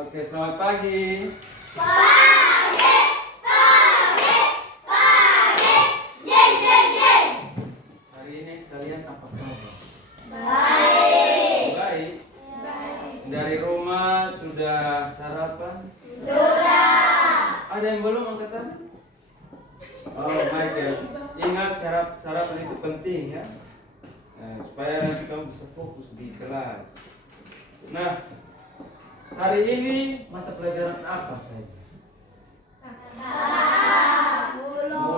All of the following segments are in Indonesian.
Oke, selamat pagi. Pagi, pagi, pagi, jeng, jeng, jeng. Hari ini kalian apa kabar? Baik. Baik. Dari rumah sudah sarapan? Sudah. Ada yang belum angkat tangan? Oh, Michael. Ingat sarapan itu penting ya. Supaya nanti kamu bisa fokus di kelas. Nah, hari ini mata pelajaran apa saja?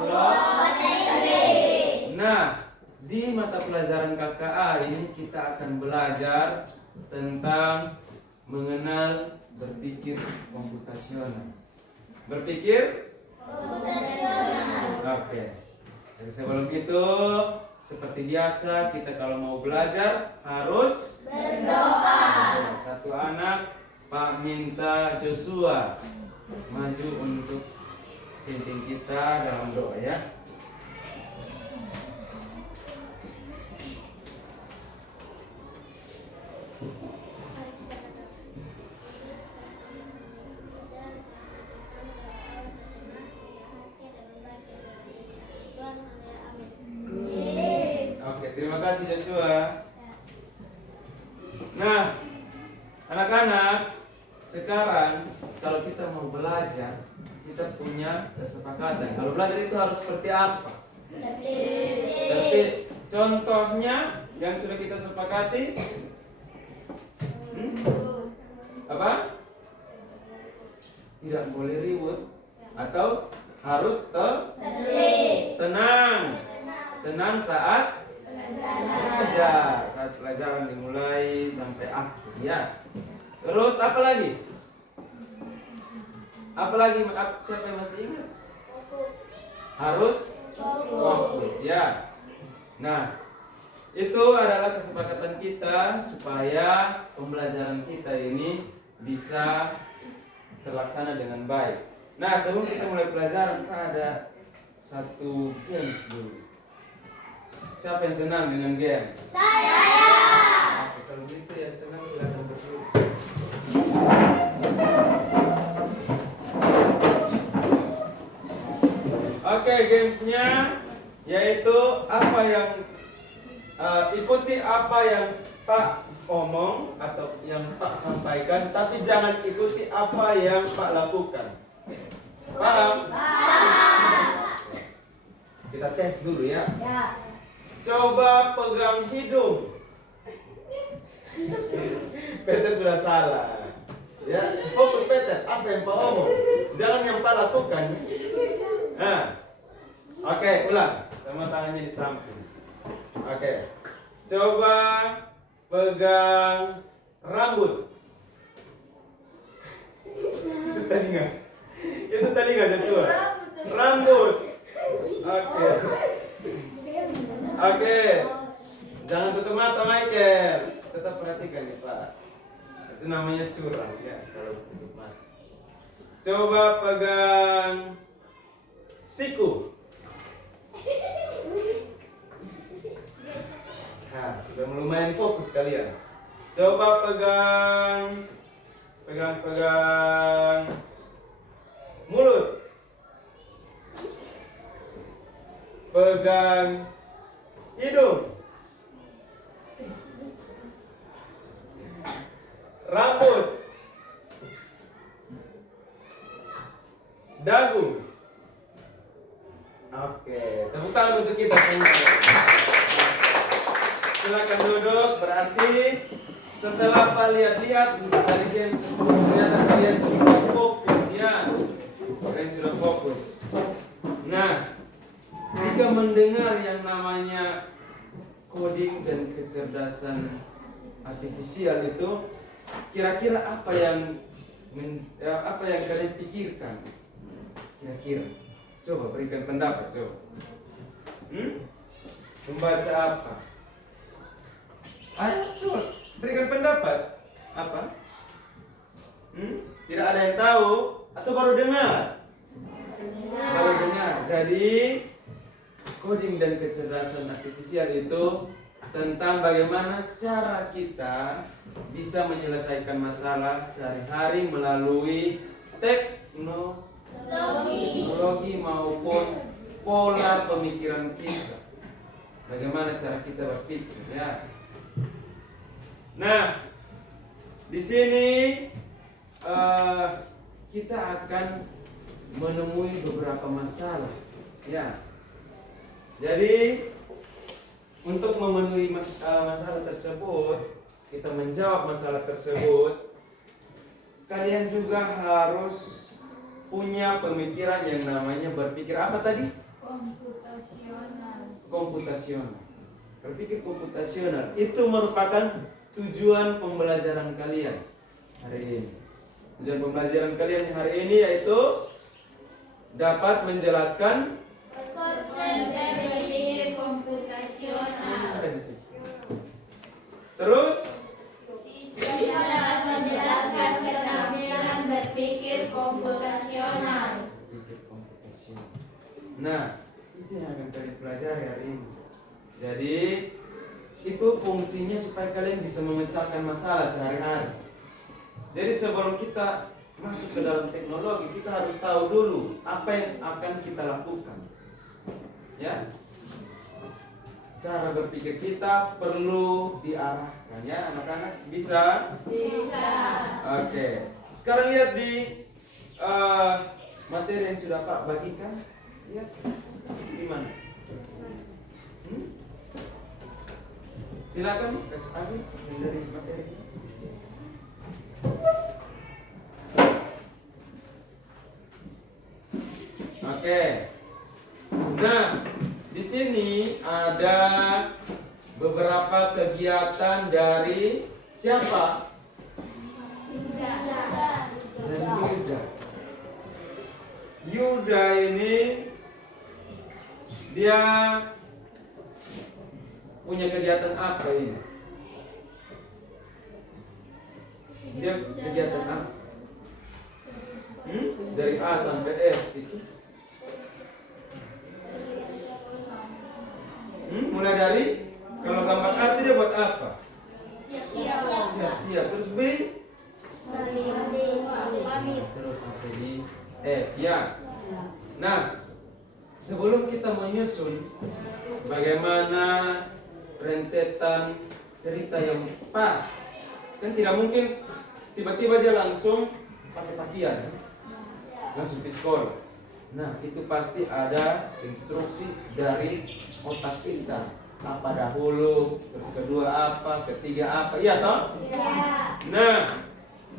Bahasa Inggris. Nah, di mata pelajaran KKA ini kita akan belajar tentang mengenal berpikir komputasional. Berpikir? Oke. Jadi sebelum itu, seperti biasa kita kalau mau belajar harus Berdoa. Satu anak, Pak minta Joshua maju untuk pimpin kita dalam doa ya. Oke, terima kasih Joshua. Nah, anak-anak, sekarang kalau kita mau belajar, kita punya kesepakatan. Kalau belajar itu harus seperti apa? Tertib. Contohnya yang sudah kita sepakati, apa? Tidak boleh ribut atau harus tenang. Tenang saat belajar, saat pelajaran dimulai sampai akhir ya. Terus apa lagi? Apa lagi? Siapa yang masih ingat? Harus fokus ya. Nah, itu adalah kesepakatan kita supaya pembelajaran kita ini bisa terlaksana dengan baik. Nah, sebelum kita mulai pelajaran, ada satu games dulu. Siapa yang senang dengan games? Saya. Oke, kalau gitu yang senang silakan berduduk. Oke, gamesnya yaitu apa yang ikuti apa yang Pak omong atau yang Pak sampaikan, tapi jangan ikuti apa yang Pak lakukan. Paham? Kita tes dulu ya. Ya. Coba pegang hidung. Peter sudah salah. Ya, fokus Peter. Apa yang Pak omong? Jangan yang Pak lakukan. Nah, oke, ulang. Sama tangannya di samping. Oke. Coba pegang rambut. Itu telinga. Itu telinga Joshua. Rambut. Oke. Oke. Jangan tutup mata Michael. Tetap perhatikan nih Pak. Itu namanya curang ya kalau tutup mata. Coba pegang siku. Nah, sudah lumayan fokus kalian. Coba pegang mulut. Pegang hidung. Rambut. Dagu. Oke, tepuk tangan untuk kita semua. Silakan duduk, berarti setelah Pak lihat-lihat dari game tersebut ternyata kalian sudah fokus ya. Kalian sudah fokus. Nah, jika mendengar yang namanya coding dan kecerdasan artifisial itu, kira-kira apa yang kalian pikirkan? Kira-kira, coba berikan pendapat, coba. Membaca apa? Ayo, coba berikan pendapat. Apa? Tidak ada yang tahu atau baru dengar? Baru dengar. Jadi coding dan kecerdasan artifisial itu tentang bagaimana cara kita bisa menyelesaikan masalah sehari-hari melalui teknologi maupun pola pemikiran kita. Bagaimana cara kita berpikir, ya. Nah, di sini kita akan menemui beberapa masalah, ya. Jadi untuk memenuhi masalah tersebut, kita menjawab masalah tersebut, kalian juga harus punya pemikiran yang namanya berpikir apa tadi? Komputasional. Berpikir komputasional itu merupakan tujuan pembelajaran kalian hari ini. Tujuan pembelajaran kalian hari ini yaitu dapat menjelaskan konsep berpikir komputasional. ada di sini. Terus Siswa dapat menjelaskan keterampilan berpikir komputasional. berpikir komputasional. Nah, itu yang akan kalian pelajari hari ini. Jadi itu fungsinya supaya kalian bisa memecahkan masalah sehari-hari. Jadi sebelum kita masuk ke dalam teknologi, kita harus tahu dulu apa yang akan kita lakukan. Ya, cara berpikir kita perlu diarahkan, ya anak-anak. Bisa? Bisa. Oke. Sekarang lihat di materi yang sudah Pak bagikan. Lihat di mana? Silakan kasih lagi dari materi. Oke. Nah, di sini ada beberapa kegiatan dari siapa? Dari Yuda. Yuda ini dia punya kegiatan apa ini? Dia kegiatan apa? Dari A sampai F itu. Mulai dari kalau gambar A itu dia buat apa? Siap-siap. Terus B? Terus sampai di F, ya. Nah, sebelum kita menyusun bagaimana rentetan cerita yang pas, kan tidak mungkin tiba-tiba dia langsung pakai pakaian, langsung di sekolah. Nah, itu pasti ada instruksi dari otak kita. Apa dahulu, terus kedua apa, ketiga apa, iya toh? Nah,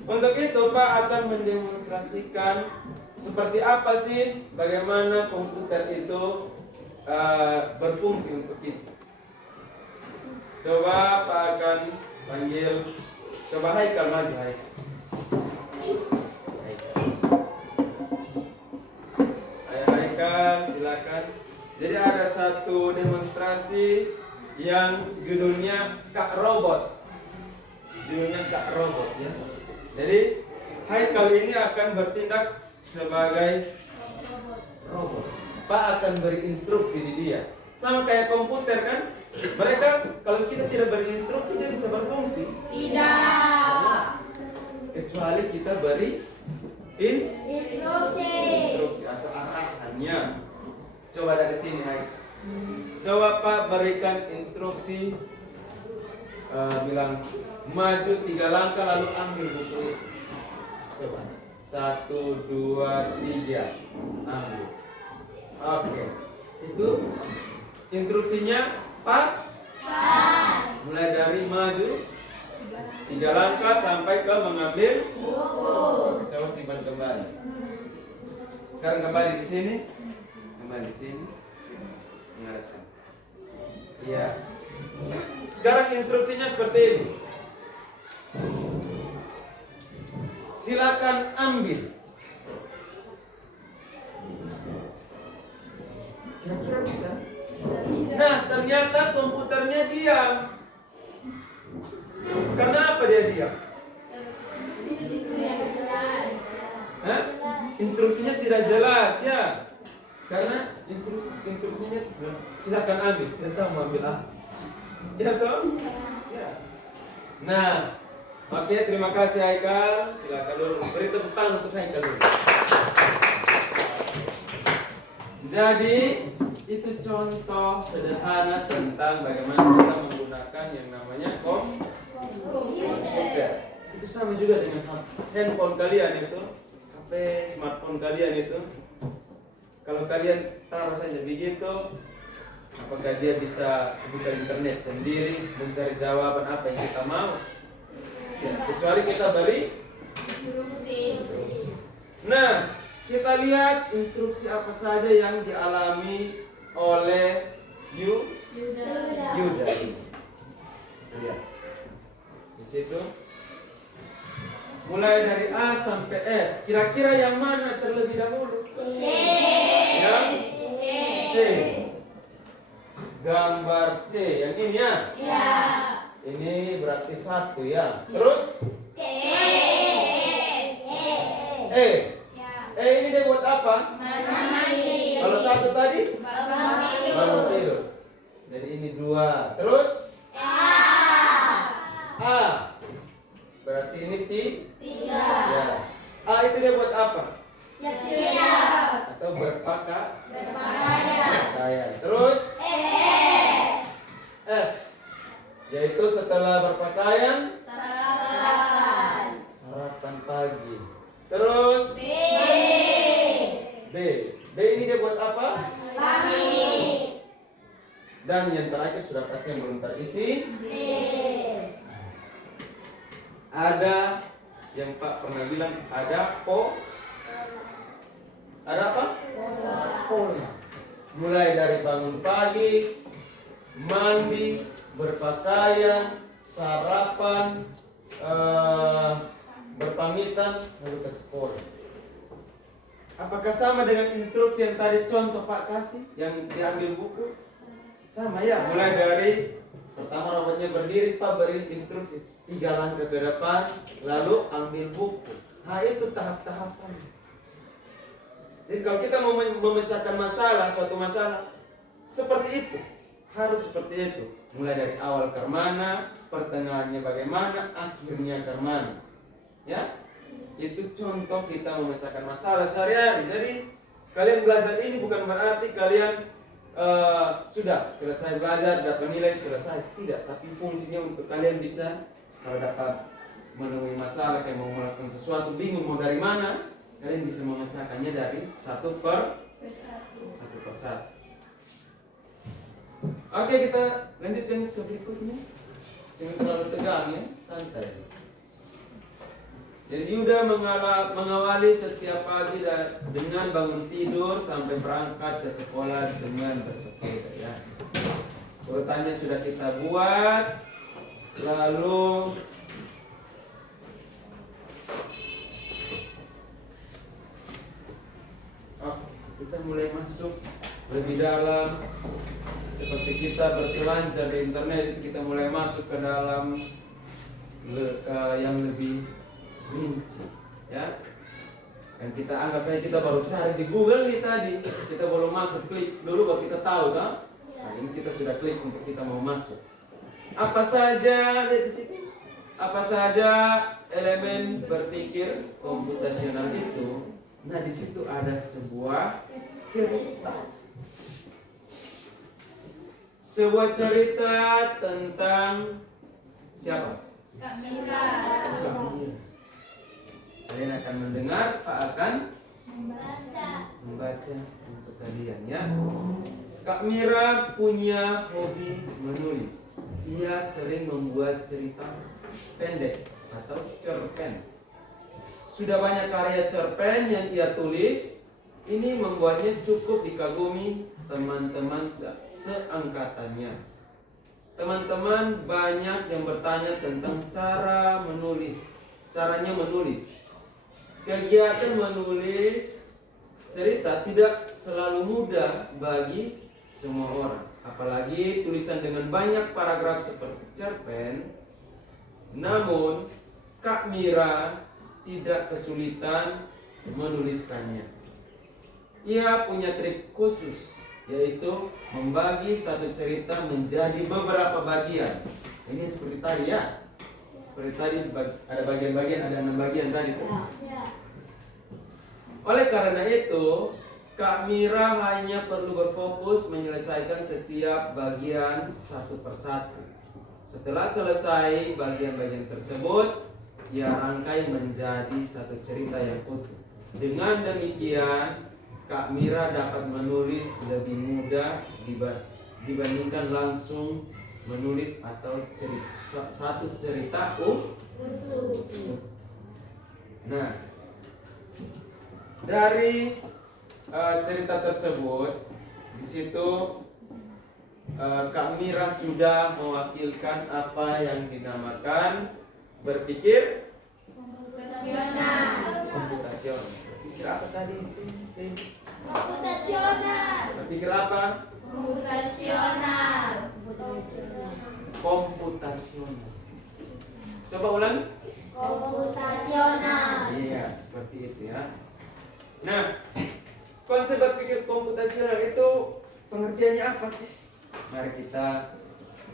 untuk itu Pak akan mendemonstrasikan seperti apa sih bagaimana komputer itu berfungsi untuk kita. Coba Pak akan panggil, coba Haikal maju, Haikal. Ayo Haikal, silakan. Jadi ada satu demonstrasi yang judulnya Kak Robot. Judulnya Kak Robot, ya. Jadi Haikal ini akan bertindak sebagai robot. Pak akan beri instruksi di dia. Sama kayak komputer kan? Mereka kalau kita tidak beri instruksi dia bisa berfungsi. Tidak. Kecuali kita beri Instruksi. instruksi atau arahannya. Coba dari sini, Hai. Coba Pak berikan instruksi, bilang maju 3 langkah lalu ambil buku itu. Coba 1, 2, 3 ambil. Oke. Itu instruksinya pas. Mulai dari maju 3 langkah sampai ke mengambil Buku. coba simpan kembali. Sekarang kembali di sini. Kembali di sini. Mengarah sana. Iya. Sekarang instruksinya seperti ini. Silakan ambil. Kira-kira bisa? Nah, ternyata komputernya diam. Kenapa dia diam? Hah? Instruksinya tidak jelas, ya. Karena instruksinya silakan ambil. Tidak tahu mau ambil apa. Ya toh? Ya. Nah, oke, terima kasih Haikal. Silakan dulu beri tepuk tangan untuk Haikal dulu. Jadi itu contoh sederhana tentang bagaimana kita menggunakan yang namanya komputer. Itu sama juga dengan handphone kalian itu, HP, smartphone kalian itu. Kalau kalian taruh saja begitu, apakah dia bisa buka internet sendiri, mencari jawaban apa yang kita mau? Ya, kecuali kita beri. Nah, kita lihat instruksi apa saja yang dialami oleh Yuda. Lihat di situ. Mulai dari A sampai F. Kira-kira yang mana terlebih dahulu? Yang C. Gambar C. Yang ini ya? Ya. Ini berarti 1 ya. Terus? E. E ini dia buat apa? Kalau 1 tadi? Bangun tidur. Jadi ini 2. Terus? A. Berarti ini 3. Ya. A itu dia buat apa? Atau berpakaian. Terus? F. Yaitu setelah berpakaian sarapan pagi. Terus? B. B ini dia buat apa? Dan yang terakhir sudah pasti yang belum terisi. Ada yang Pak pernah bilang ada ada apa? Pola. Mulai dari bangun pagi, mandi, berpakaian, sarapan, berpamitan, lalu ke sekolah. Apakah sama dengan instruksi yang tadi contoh Pak kasih yang diambil buku? Sama ya. Mulai dari pertama robotnya berdiri, Pak beri instruksi 3 langkah ke depan, lalu ambil buku. Nah itu tahap-tahapan. Jadi kalau kita mau memecahkan masalah, suatu masalah seperti itu, harus seperti itu. Mulai dari awal ke mana, pertengahannya bagaimana, akhirnya ke mana. Ya, itu contoh kita memecahkan masalah sehari-hari. Jadi kalian belajar ini bukan berarti kalian sudah selesai belajar, dapat nilai, selesai. Tidak, tapi fungsinya untuk kalian bisa kalau dapat menemui masalah, kayak mau melakukan sesuatu, bingung mau dari mana, kalian bisa memecahkannya dari satu persatu. Oke, kita lanjutkan ke berikutnya. Jangan terlalu tegang ya, santai. Jadi Yuda mengawali setiap pagi dengan bangun tidur sampai berangkat ke sekolah dengan bersepeda ya. Urutannya sudah kita buat. Lalu kita mulai masuk lebih dalam. Seperti kita berselancar di internet, kita mulai masuk ke dalam yang lebih rinci ya. Dan kita anggap saja kita baru cari di Google nih tadi, kita belum masuk, klik dulu baru kita tahu kan. Nah ini kita sudah klik untuk kita mau masuk. Apa saja di sini? Apa saja elemen berpikir komputasional itu? Nah di situ ada sebuah cerita. Sebuah cerita tentang siapa? Kak Mira. Kalian akan mendengar, Pak akan Membaca. untuk kalian ya. Kak Mira punya hobi menulis. Ia sering membuat cerita pendek atau cerpen. Sudah banyak karya cerpen yang ia tulis. Ini membuatnya cukup dikagumi teman-teman seangkatannya. Teman-teman banyak yang bertanya tentang caranya menulis. Kegiatan menulis cerita tidak selalu mudah bagi semua orang. Apalagi tulisan dengan banyak paragraf seperti cerpen. Namun Kak Mira tidak kesulitan menuliskannya. Ia punya trik khusus yaitu membagi satu cerita menjadi beberapa bagian. Ini seperti tadi ya. Seperti tadi ada bagian-bagian, ada 6 bagian tadi tuh. Oleh karena itu, Kak Mira hanya perlu berfokus menyelesaikan setiap bagian satu persatu. Setelah selesai bagian-bagian tersebut, ia rangkai menjadi satu cerita yang utuh. Dengan demikian, Kak Mira dapat menulis lebih mudah dibandingkan langsung menulis atau satu cerita utuh. Nah, dari cerita tersebut, di situ Kak Mira sudah mewakilkan apa yang dinamakan berpikir komputasional. Berpikir apa tadi di sini? Komputasional. Berpikir apa? Komputasional. Komputasional. Coba ulang. Komputasional. Iya, seperti itu ya. Nah, konsep berpikir komputasional itu pengertiannya apa sih? Mari kita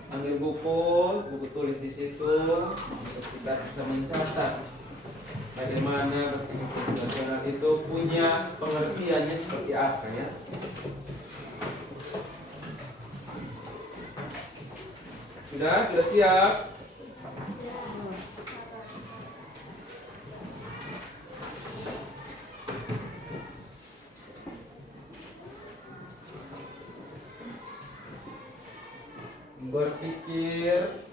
ambil buku tulis di situ untuk kita bisa mencatat bagaimana berpikir komputasional itu punya pengertiannya seperti apa ya. Sudah siap? Berpikir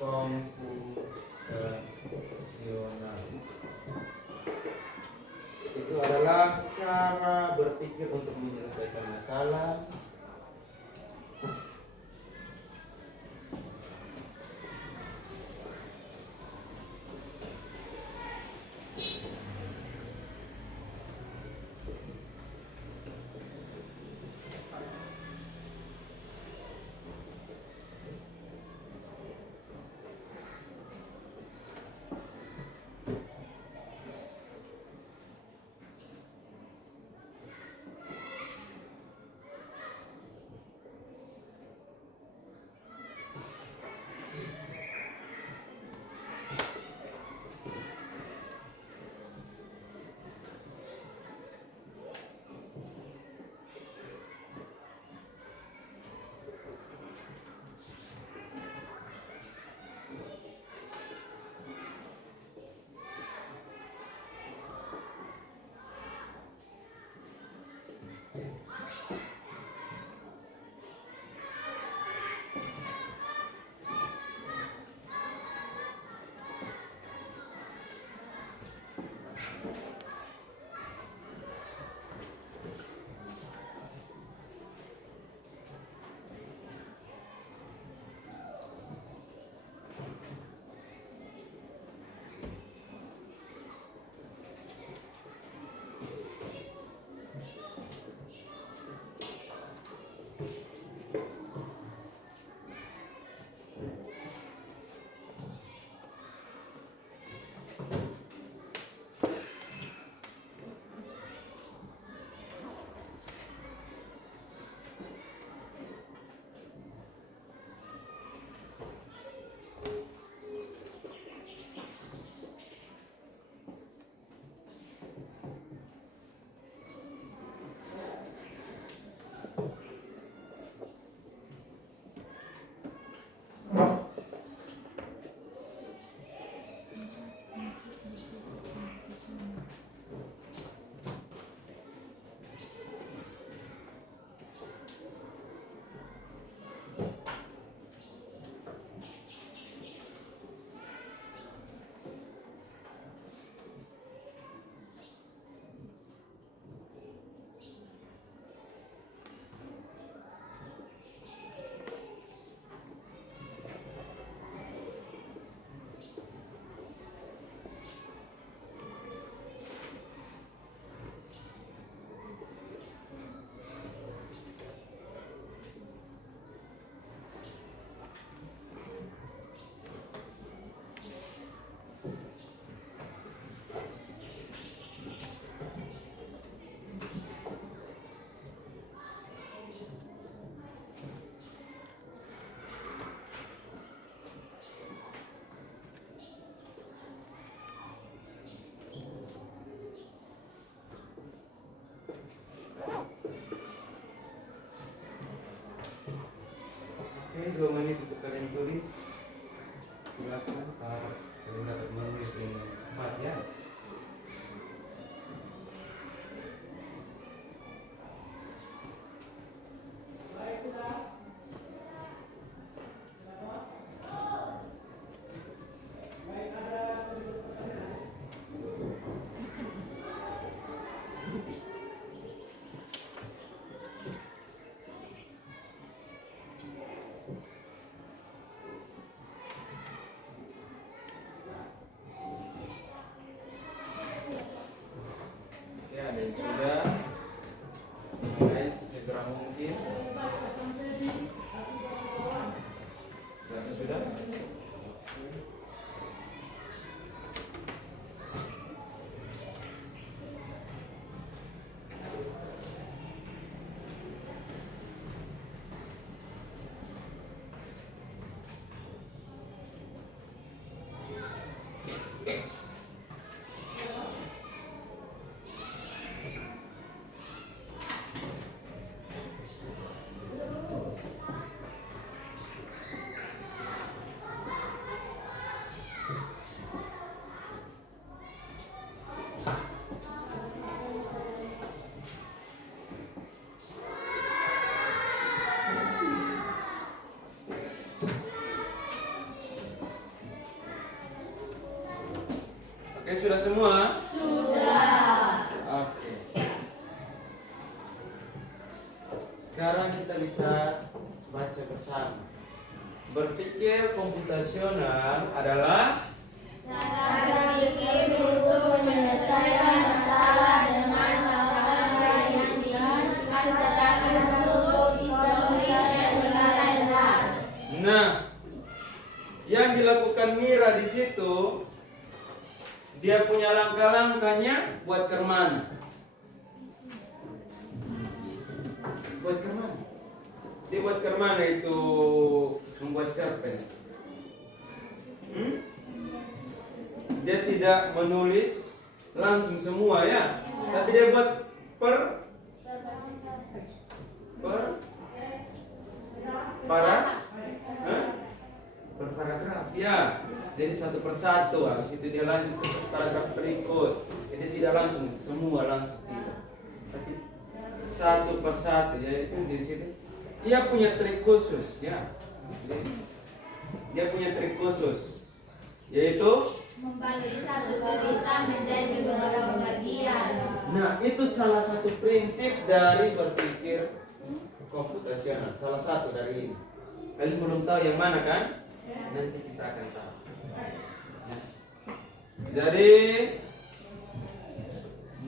komputasional itu adalah cara berpikir untuk menyelesaikan masalah lancar, kalian dapat menulis dengan cepat ya. Dan sudah mulai sesegera mungkin. Sudah. Oke, sudah semua? Sudah. Oke. Sekarang kita bisa baca bersama. Berpikir komputasional adalah Cara berpikir untuk menyelesaikan masalah dengan hal-hal yang dihasilkan secara untuk historis yang berbeda. Nah, yang dilakukan Mira di situ, dia punya langkah-langkahnya buat ke mana? Buat ke mana? Dia buat ke mana itu membuat cerpen? Dia tidak menulis langsung semua ya, tapi dia buat per paragraf ya. Jadi satu persatu, habis itu dia lanjut ke paragraf berikut. Jadi tidak langsung semua langsung tidak, tapi satu persatu. Ya itu di sini. Dia punya trik khusus ya. Dia punya trik khusus, yaitu Membagi satu cerita menjadi beberapa bagian. nah, itu salah satu prinsip dari berpikir komputasional. Salah satu dari ini. Kalian belum tahu yang mana kan? Nanti kita akan tahu. Jadi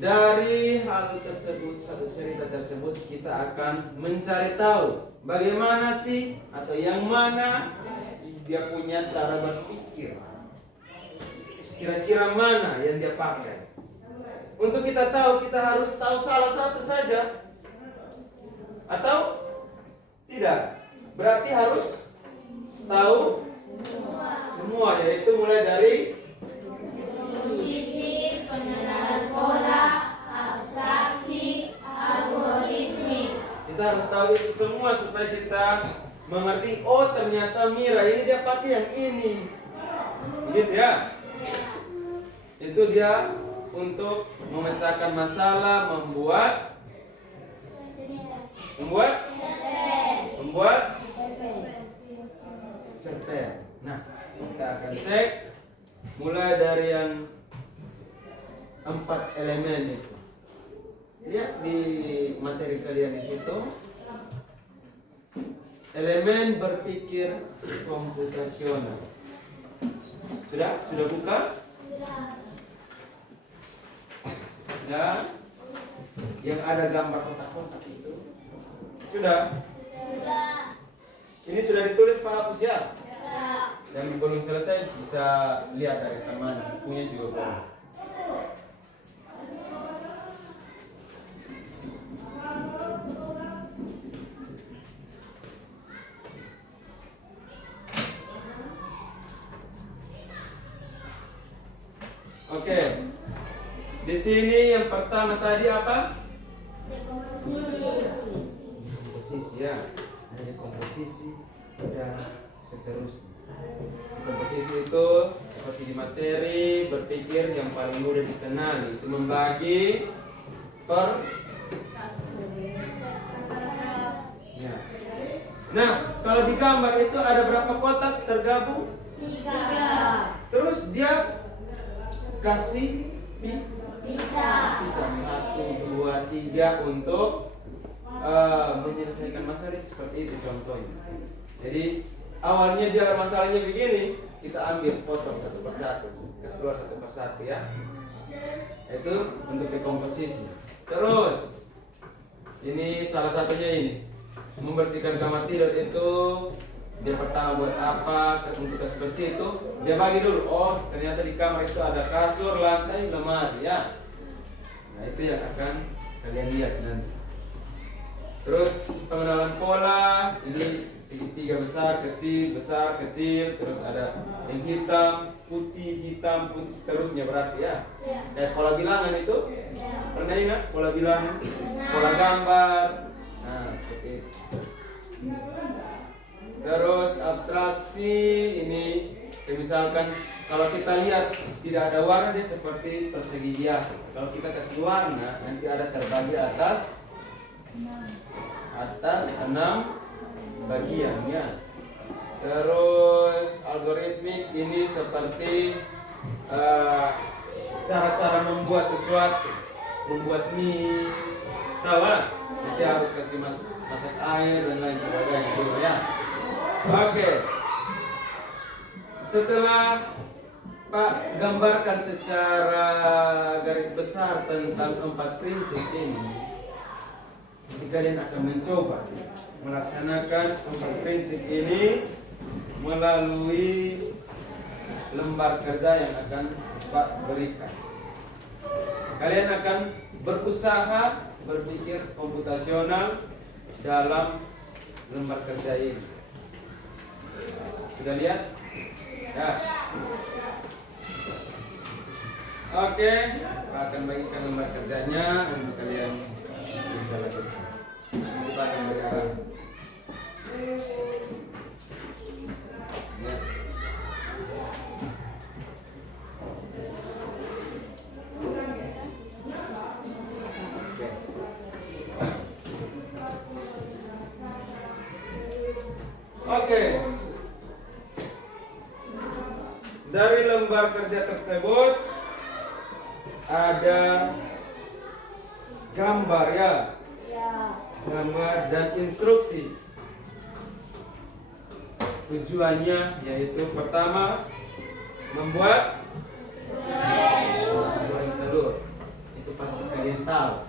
dari hal tersebut, satu cerita tersebut, kita akan mencari tahu bagaimana sih atau yang mana dia punya cara berpikir. Kira-kira mana yang dia pakai? Untuk kita tahu, kita harus tahu salah satu saja atau tidak? Berarti harus tahu semua, yaitu mulai dari Sisi, pengenalan pola, abstraksi, algoritmik. kita harus tahu itu semua supaya kita mengerti. Oh, ternyata Mira ini dia pakai yang ini, gitu ya. Itu dia untuk memecahkan masalah, membuat cerpen. Nah, kita akan cek mulai dari yang 4 elemen itu. Lihat di materi kalian di situ. Elemen berpikir komputasional. Sudah buka? Dan yang ada gambar kotak-kotak itu sudah. Ini sudah ditulis Pak Hapus ya? Dan belum selesai bisa lihat dari teman, punya juga boleh. Oke. Di sini yang pertama tadi apa? Komposisi ya. Ada komposisi, ada seterusnya. Komposisi itu seperti di materi berpikir yang paling mudah dikenali itu membagi per ya. Nah, kalau di gambar itu ada berapa kotak tergabung? 3. Terus dia kasih Bisa. sisa 1, 2, 3 untuk menyelesaikan masalah itu seperti itu contohnya. Jadi awalnya dia masalahnya begini, kita ambil potong satu persatu, kasih keluar satu persatu ya. Itu untuk dekomposisi. Terus ini salah satunya ini membersihkan kamar tidur itu dia pertama buat apa untuk kasih bersih itu dia bagi dulu. Oh ternyata di kamar itu ada kasur, lantai, lemari ya. Nah itu yang akan kalian lihat nanti. Terus pengenalan pola ini segitiga besar kecil, terus ada yang hitam, putih, seterusnya berarti ya. Kayak pola bilangan itu pernah ingat pola bilangan, pola gambar. Nah seperti itu. Terus abstraksi ini misalkan kalau kita lihat tidak ada warna dia seperti persegi biasa. Kalau kita kasih warna nanti ada terbagi atas 6 bagian ya. Terus algoritmik ini seperti cara-cara membuat sesuatu, membuat mie, tahu kan? Nanti harus kasih masak air dan lain sebagainya dulu ya. Oke. Setelah Pak gambarkan secara garis besar tentang 4 prinsip ini, kalian akan mencoba melaksanakan 4 prinsip ini melalui lembar kerja yang akan Pak berikan. Kalian akan berusaha berpikir komputasional dalam lembar kerja ini. Sudah lihat? Ya. Oke, Pak akan bagikan lembar kerjanya untuk kalian bisa lakukan. Kita akan beri arah. Ya. Oke. Dari lembar kerja tersebut ada gambar ya. Gambar dan instruksi. Tujuannya yaitu pertama membuat goreng telur. Itu pasti kalian tahu.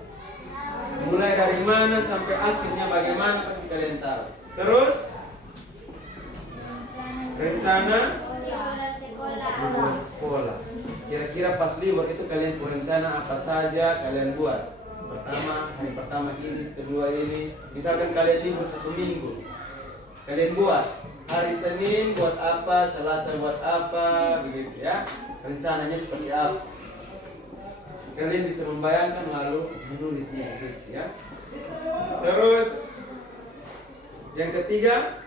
Mulai dari mana sampai akhirnya bagaimana pasti kalian tahu. Terus rencana liburan sekolah. Kira-kira pas libur itu kalian berencana apa saja kalian buat? Pertama, hari pertama ini, kedua ini. Misalkan kalian libur 1 minggu, kalian buat hari Senin buat apa, Selasa buat apa, begitu ya. Rencananya seperti apa? Kalian bisa membayangkan lalu menulisnya di situ ya. Terus yang ketiga,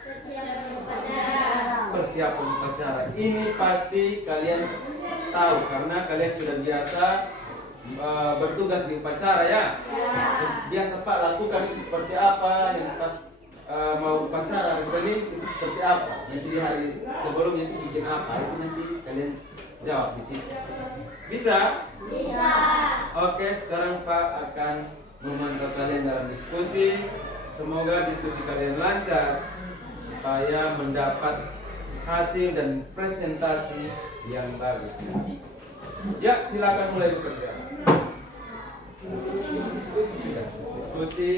persiapan upacara. Ini pasti kalian tahu karena kalian sudah biasa bertugas di upacara ya. Biasa Pak lakukan itu seperti apa, yang pas mau upacara hari Senin itu seperti apa, nanti di hari sebelumnya itu bikin apa, itu nanti kalian jawab di situ. Bisa? Bisa. Oke, sekarang Pak akan memantau kalian dalam diskusi. Semoga diskusi kalian lancar supaya mendapat hasil dan presentasi yang bagus. Ya, silakan mulai bekerja. Diskusi sudah. Diskusi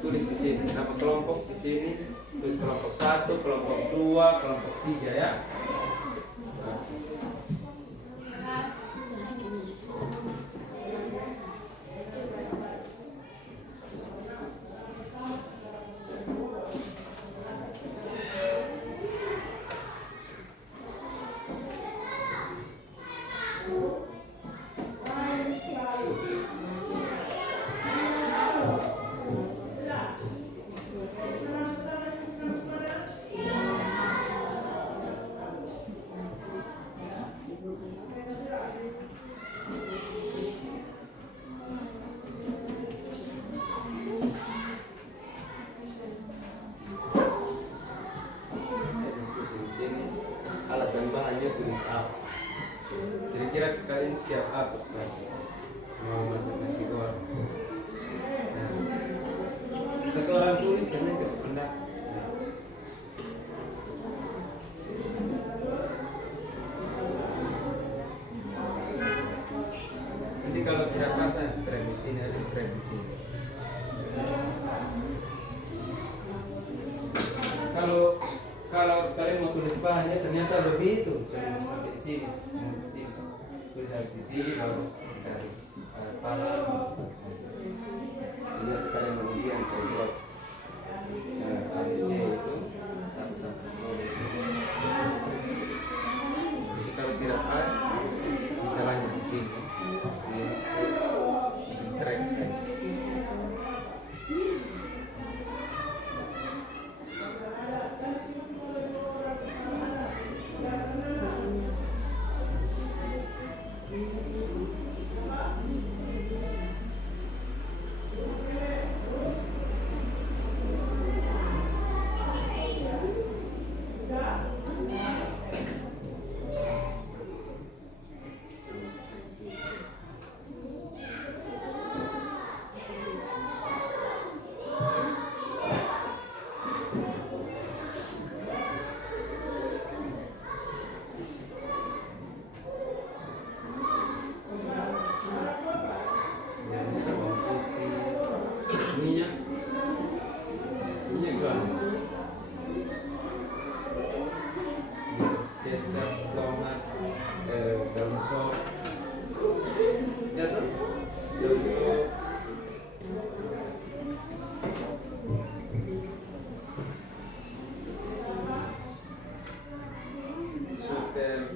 tulis di sini. Nama kelompok di sini. Tulis kelompok 1, kelompok 2, kelompok 3 ya. dia tulis up. Kira-kira kalian siap up pas mau masuk nasi goreng? Nah, satu orang tulis yang lain kasih pendapat. Nanti kalau tidak pas saya strike di sini, ada strike di sini. Kalau kalian mau tulis bahannya ternyata begitu, sudah sampai di sini, di sini, tulis sampai di sini baru garis kepala. Ini sekalian mengujian kontrol. ABC itu 1 sampai 10. Jadi kalau tidak pas, bisa lanjut di sini, di strike saja. Kecap, tomat, daun sop, ya tuh, daun sop, suter,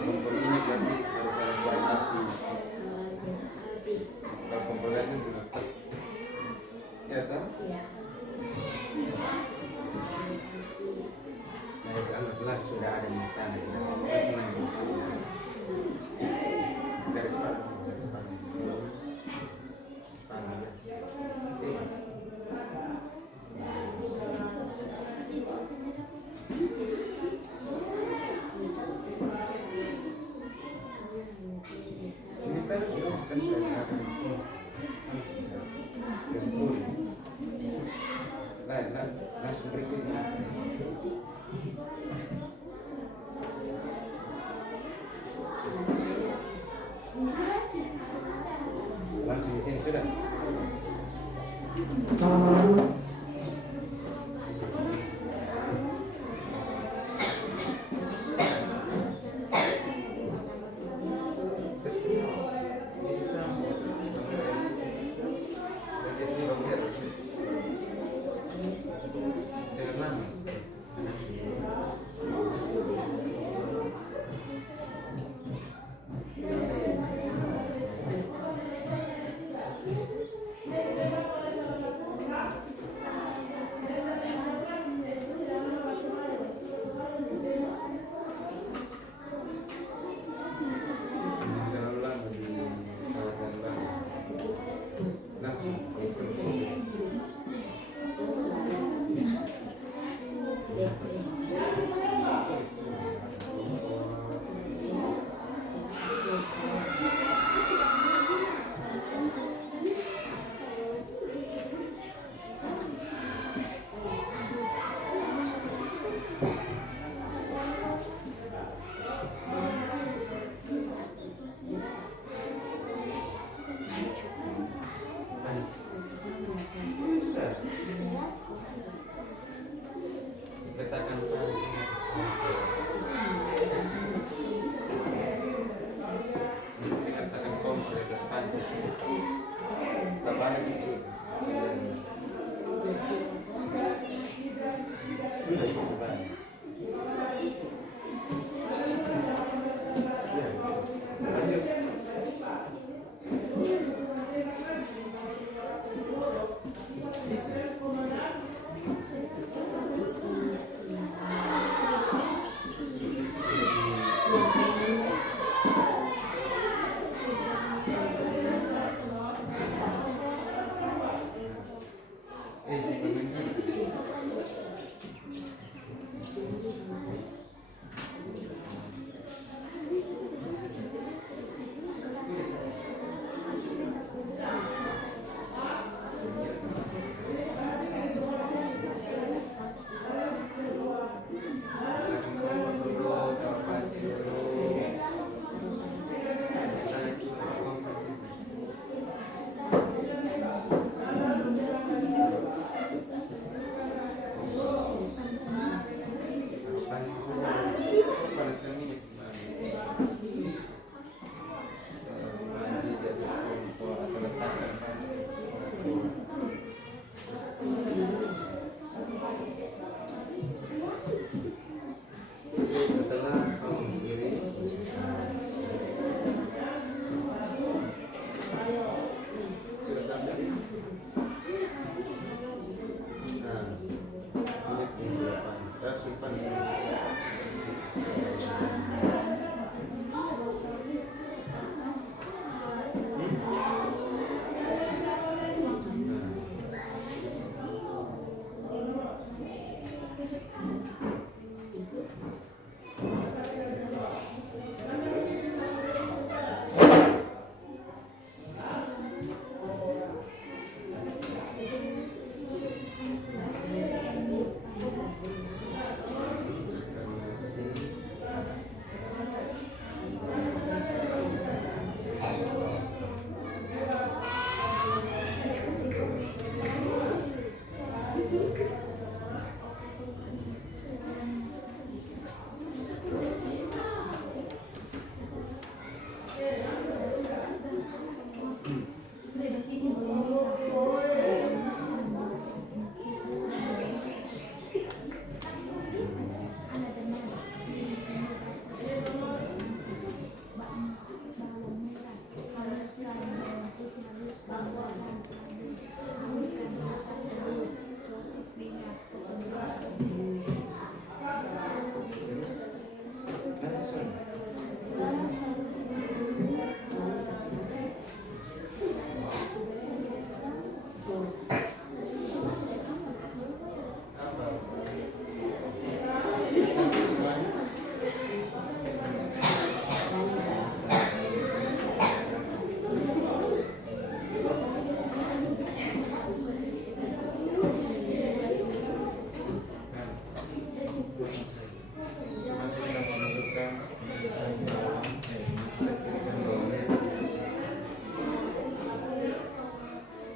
kompor ini berarti harus ada kuat api. Kalau kompor gas kan juga, ya toh? Nah itu anggaplah sudah ada makanan, kita kompor gas mana di sini. Garis paru, garis paru, mas. Ini kan kita suka sudah ada di sini. Langsung berikutnya. Langsung di sini sudah. Bisa campur.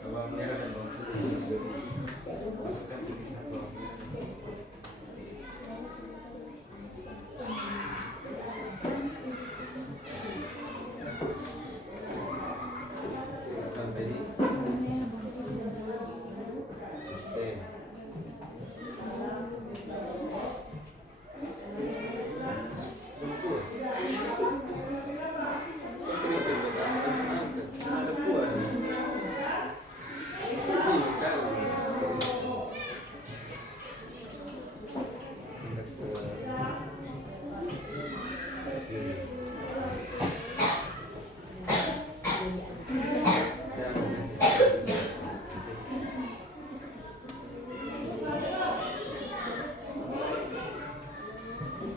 Bawang merah dan bawang putih masukkan irisan bawang merah. Sampai di teh. Terus kebetulan ada buah.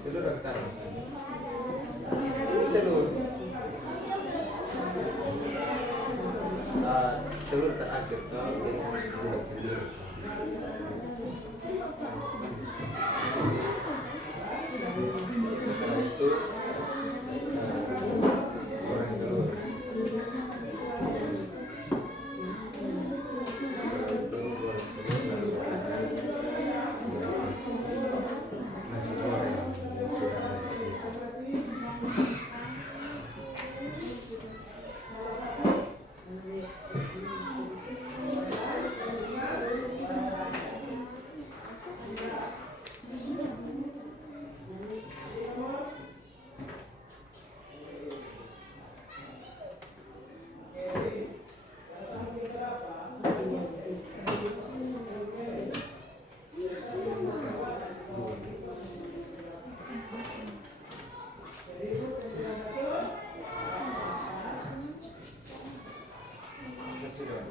Telur apa taruh? Telur. Telur terakhir kau buat sendiri. Setelah itu goreng telur. Nasi goreng yang sudah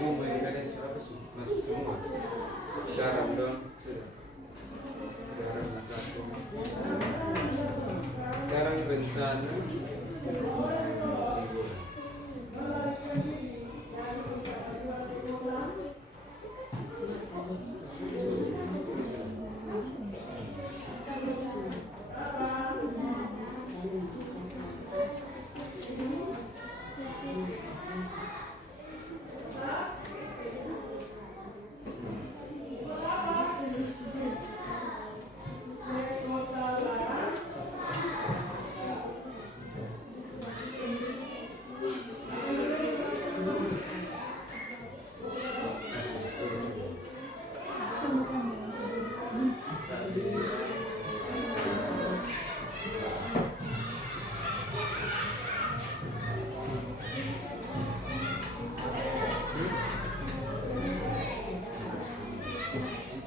bumbu yang ada di apa sih? Masuk semua. Garam dong. Sudah. Garam satu. Sekarang rencana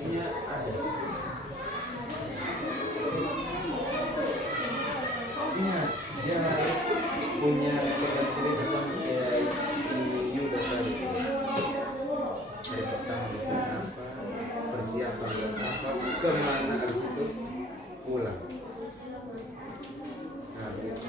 intinya ada. Ingat, dia harus punya rekan cerita sama kayak Yuda tadi. Dari pertama bikin apa, persiapan dan apa, kemana habis itu pulang. Nah, gitu.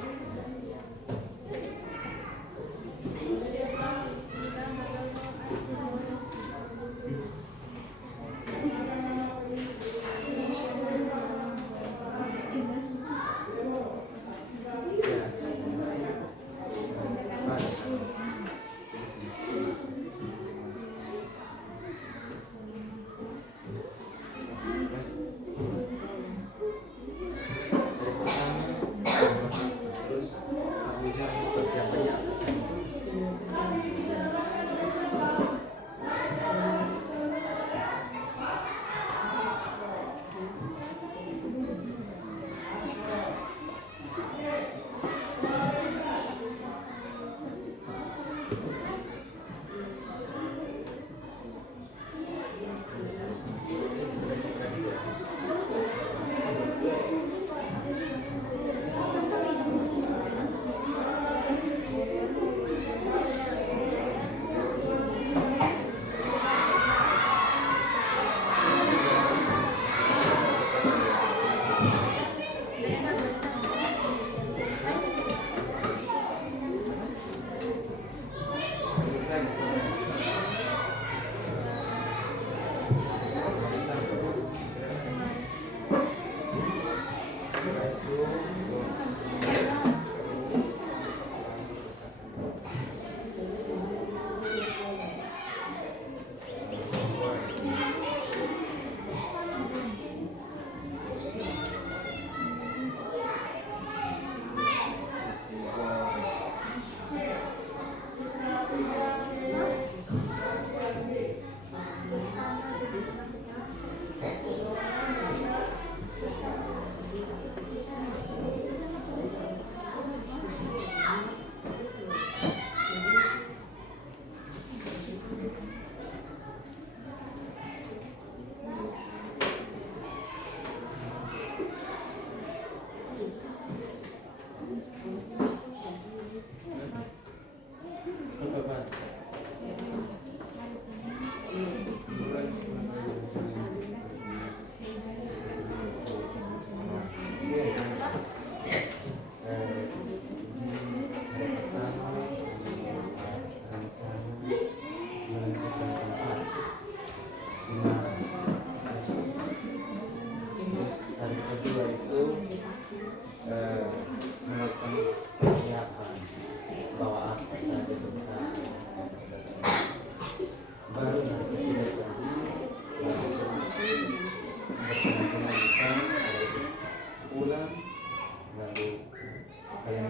Persiapannya apa saja?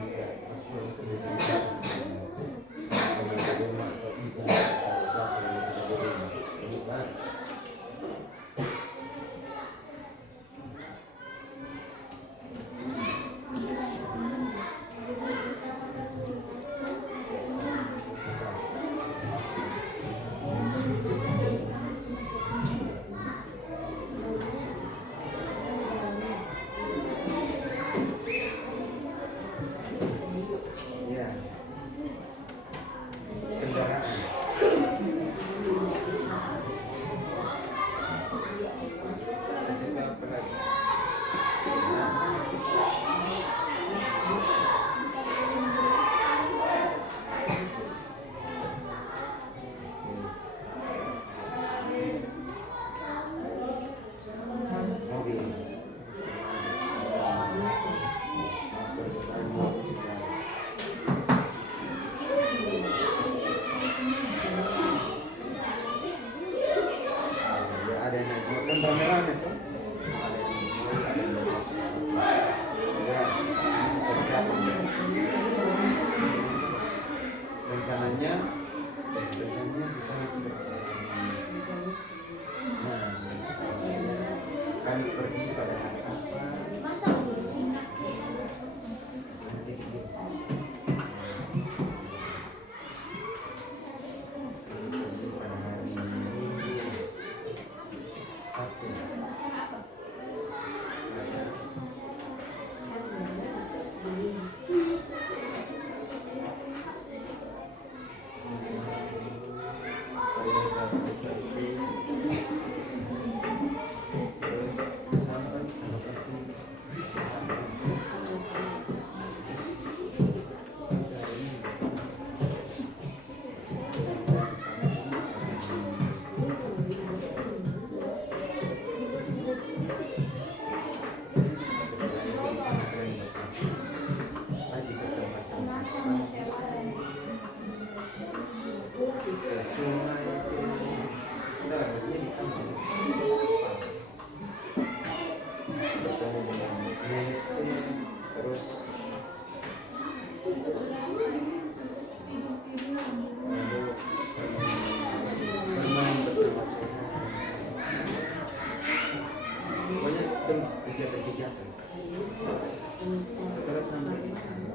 bisa masuk ke dalam rumah atau tidak saat di rumah bukan. Ya, kendaraan. Kasih apa lagi? Mobil. Ada yang naik motor rame-rame tuh. Ada yang naik mobil, ada yang naik motor. Ya, ini seperti apa? Rencananya di sana tidak. Nah, kami pergi pada hari apa? Masa belum Cina? Nanti dulu. Pergi pada hari Minggu, Sabtu. Terus sampai ke sungai udah harusnya di taman bertemu dengan nenek terus lalu bermain bersama saudara pokoknya terus kegiatan-kegiatan setelah sampai di sana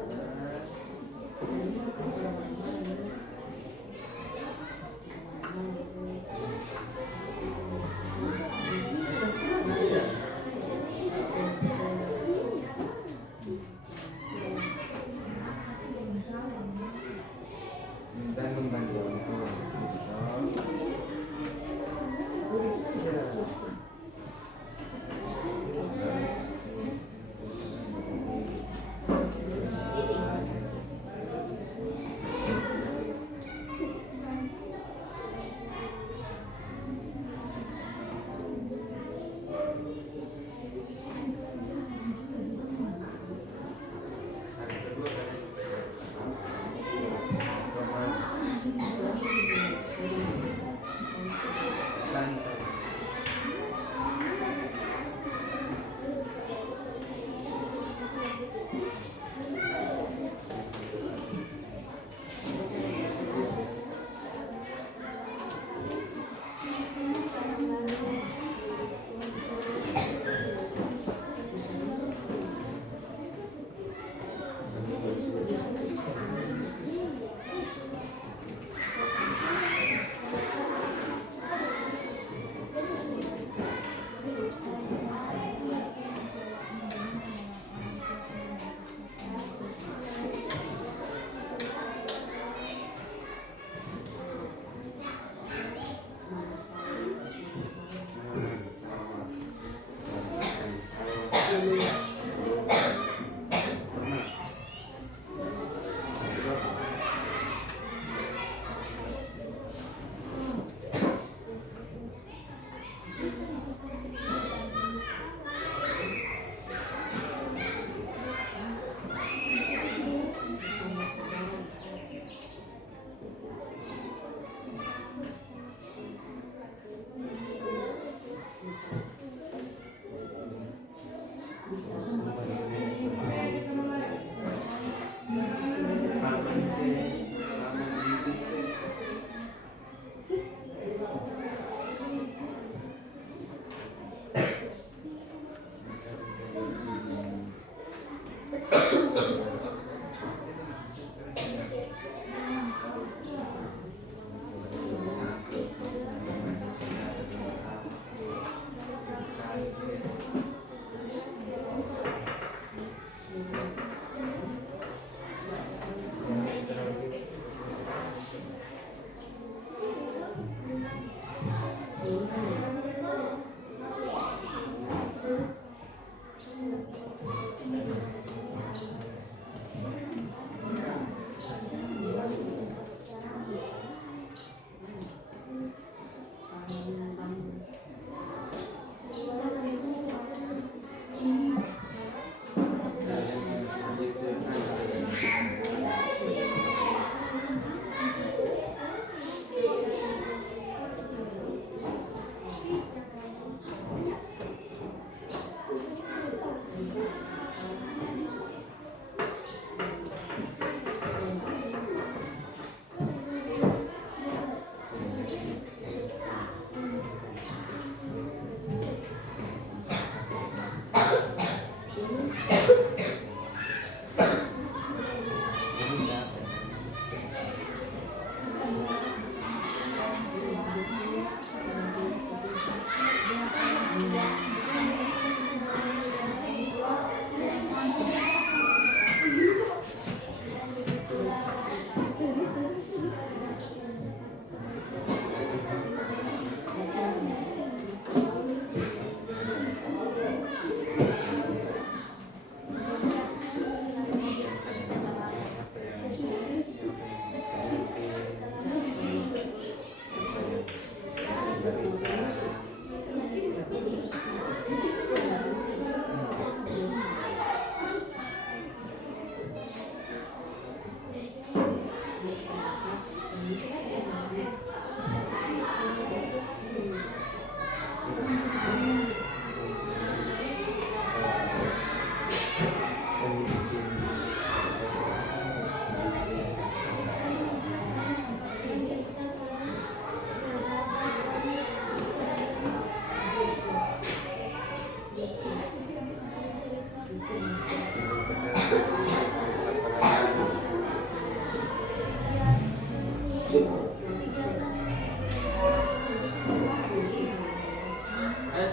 Ayo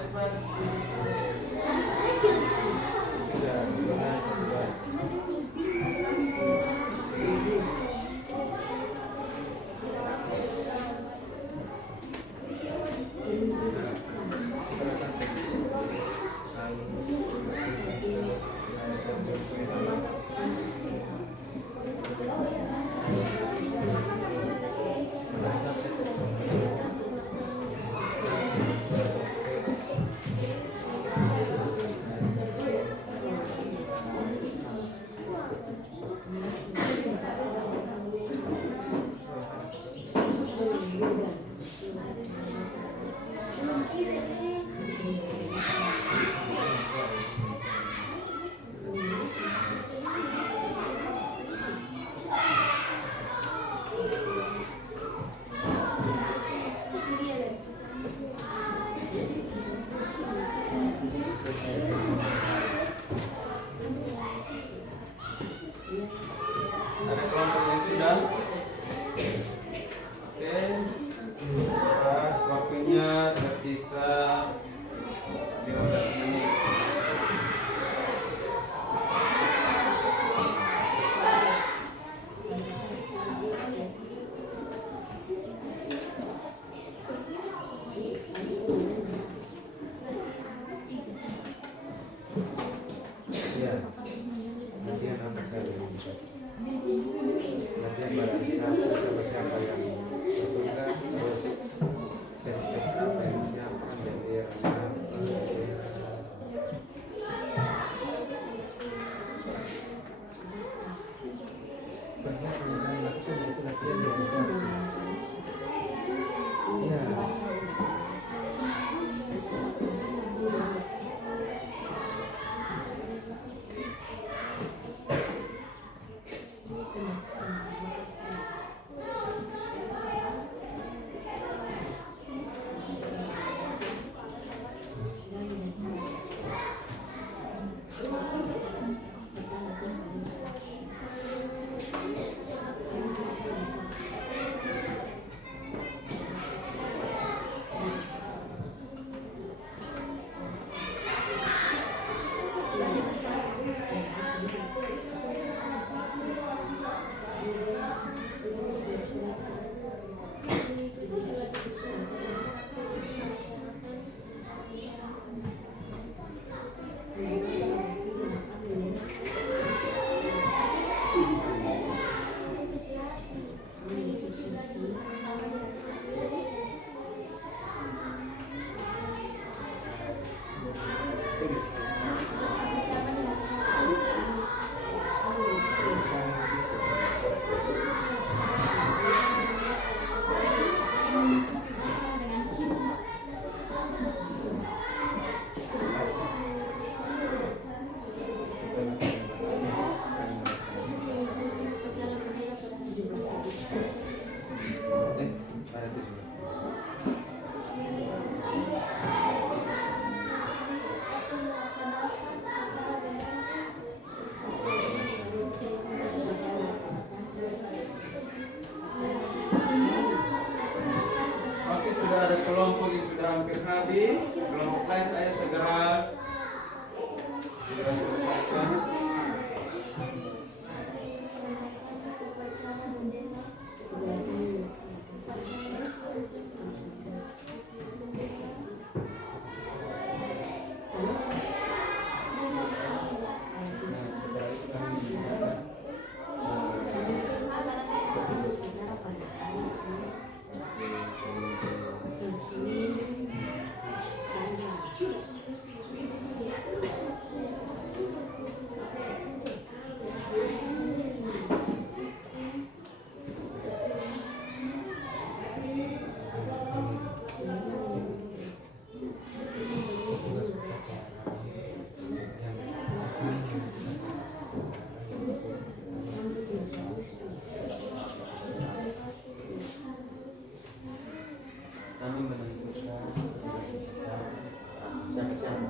cepat. Sudah, sudah. Ada kelompok yang sudah? Oke. Waktunya tersisa 15 menit. Ya. Latihan apa sekali? Latihan barang siapa siapa yang bertugas, terus tes apa yang siapa dan dia pasti akan lakukan itu latihan dari siapa? Iya. kelompok yang sudah hampir habis, kelompok lain ayo segera selesaikan. Nah, setelah itu kami menggunakan kami menentukan siapa-siapa.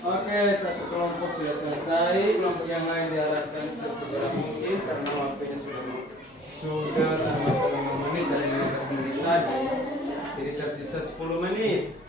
Oke, satu kelompok sudah selesai, kelompok yang lain diharapkan sesegera mungkin karena waktunya sudah termasuk 5 menit dari 15 menit tadi. Jadi tersisa 10 menit.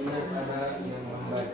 Ingat ada yang membaca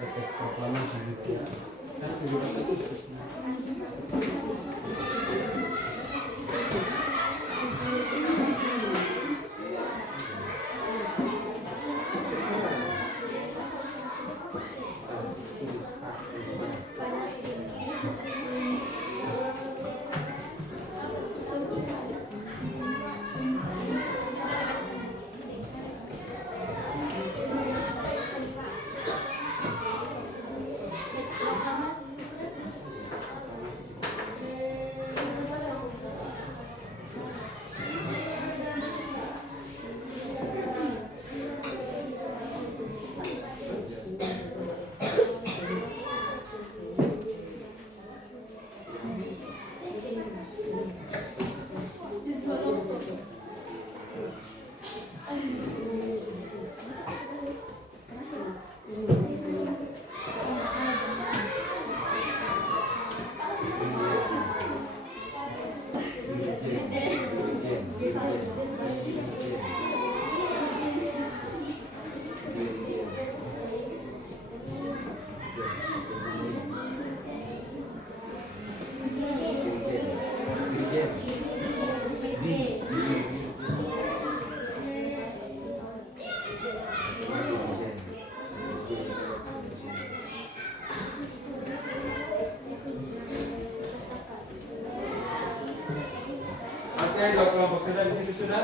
sudah di sini sudah?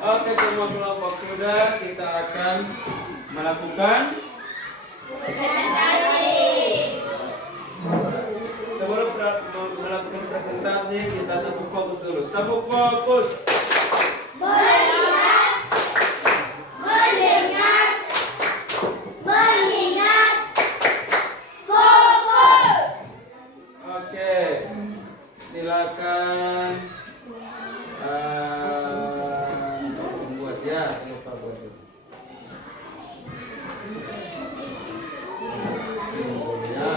Oke, semua kelompok sudah. Kita akan melakukan Presentasi. sebelum melakukan presentasi kita tepuk fokus dulu. Tepuk fokus. Melihat, mendengar, mengingat, fokus. Oke, silakan membuat ya, lupa buat itu. Ya.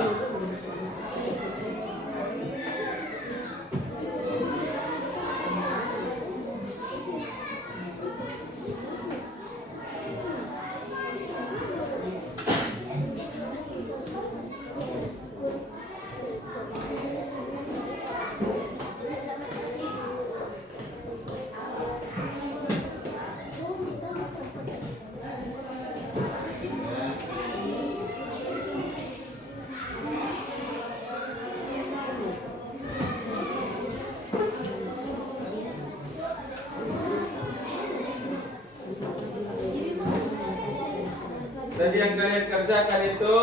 Tadi yang kalian kerjakan itu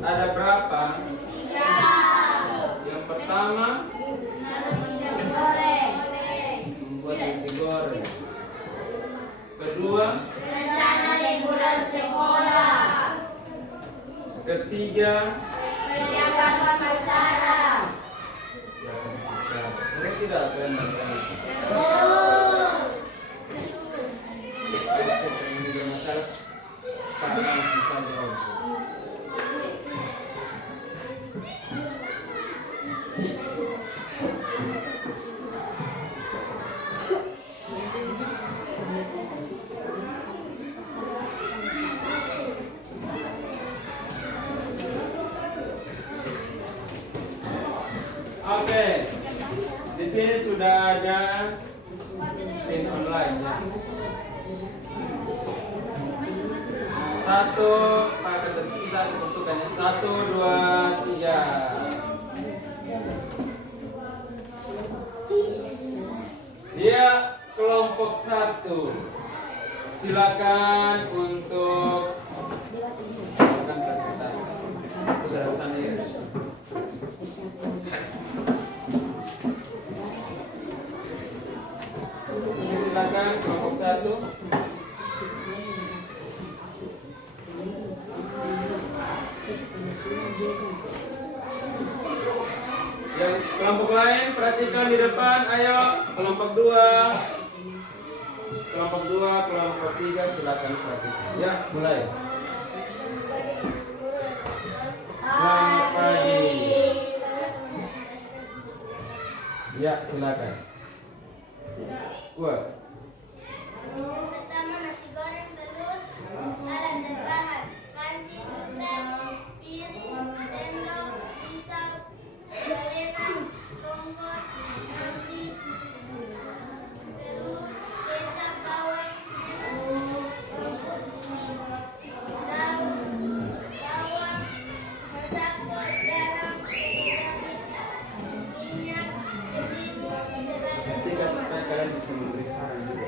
ada berapa? 3. Yang pertama Nasi goreng. membuat nasi goreng. Kedua, Rencana liburan sekolah. ketiga, Persiapan upacara. sering tidak kalian melakukan itu? Ini bermasalah. Pak, langsung saja langsung. Oke, di sini sudah ada spin online ya. Satu, kita tentukannya 1, 2, 3. Dia kelompok 1. Silakan untuk melakukan presentasi. Sudah sana ya. Silakan kelompok 1. Yang kelompok lain perhatikan di depan, ayo kelompok 2. Kelompok 2, kelompok 3 silakan perhatikan. Ya, mulai. Selamat pagi. Ya, silakan. Buat. Pertama nasi goreng, telur, alat dan bahan, panci, sutek, piring, sendok, pisau, gorengan, tongkos, nasi, telur, kecap, bawang, daun, bawang, masako, garam, minyak, cerimu, Ketika supaya kalian bisa memberi saran juga.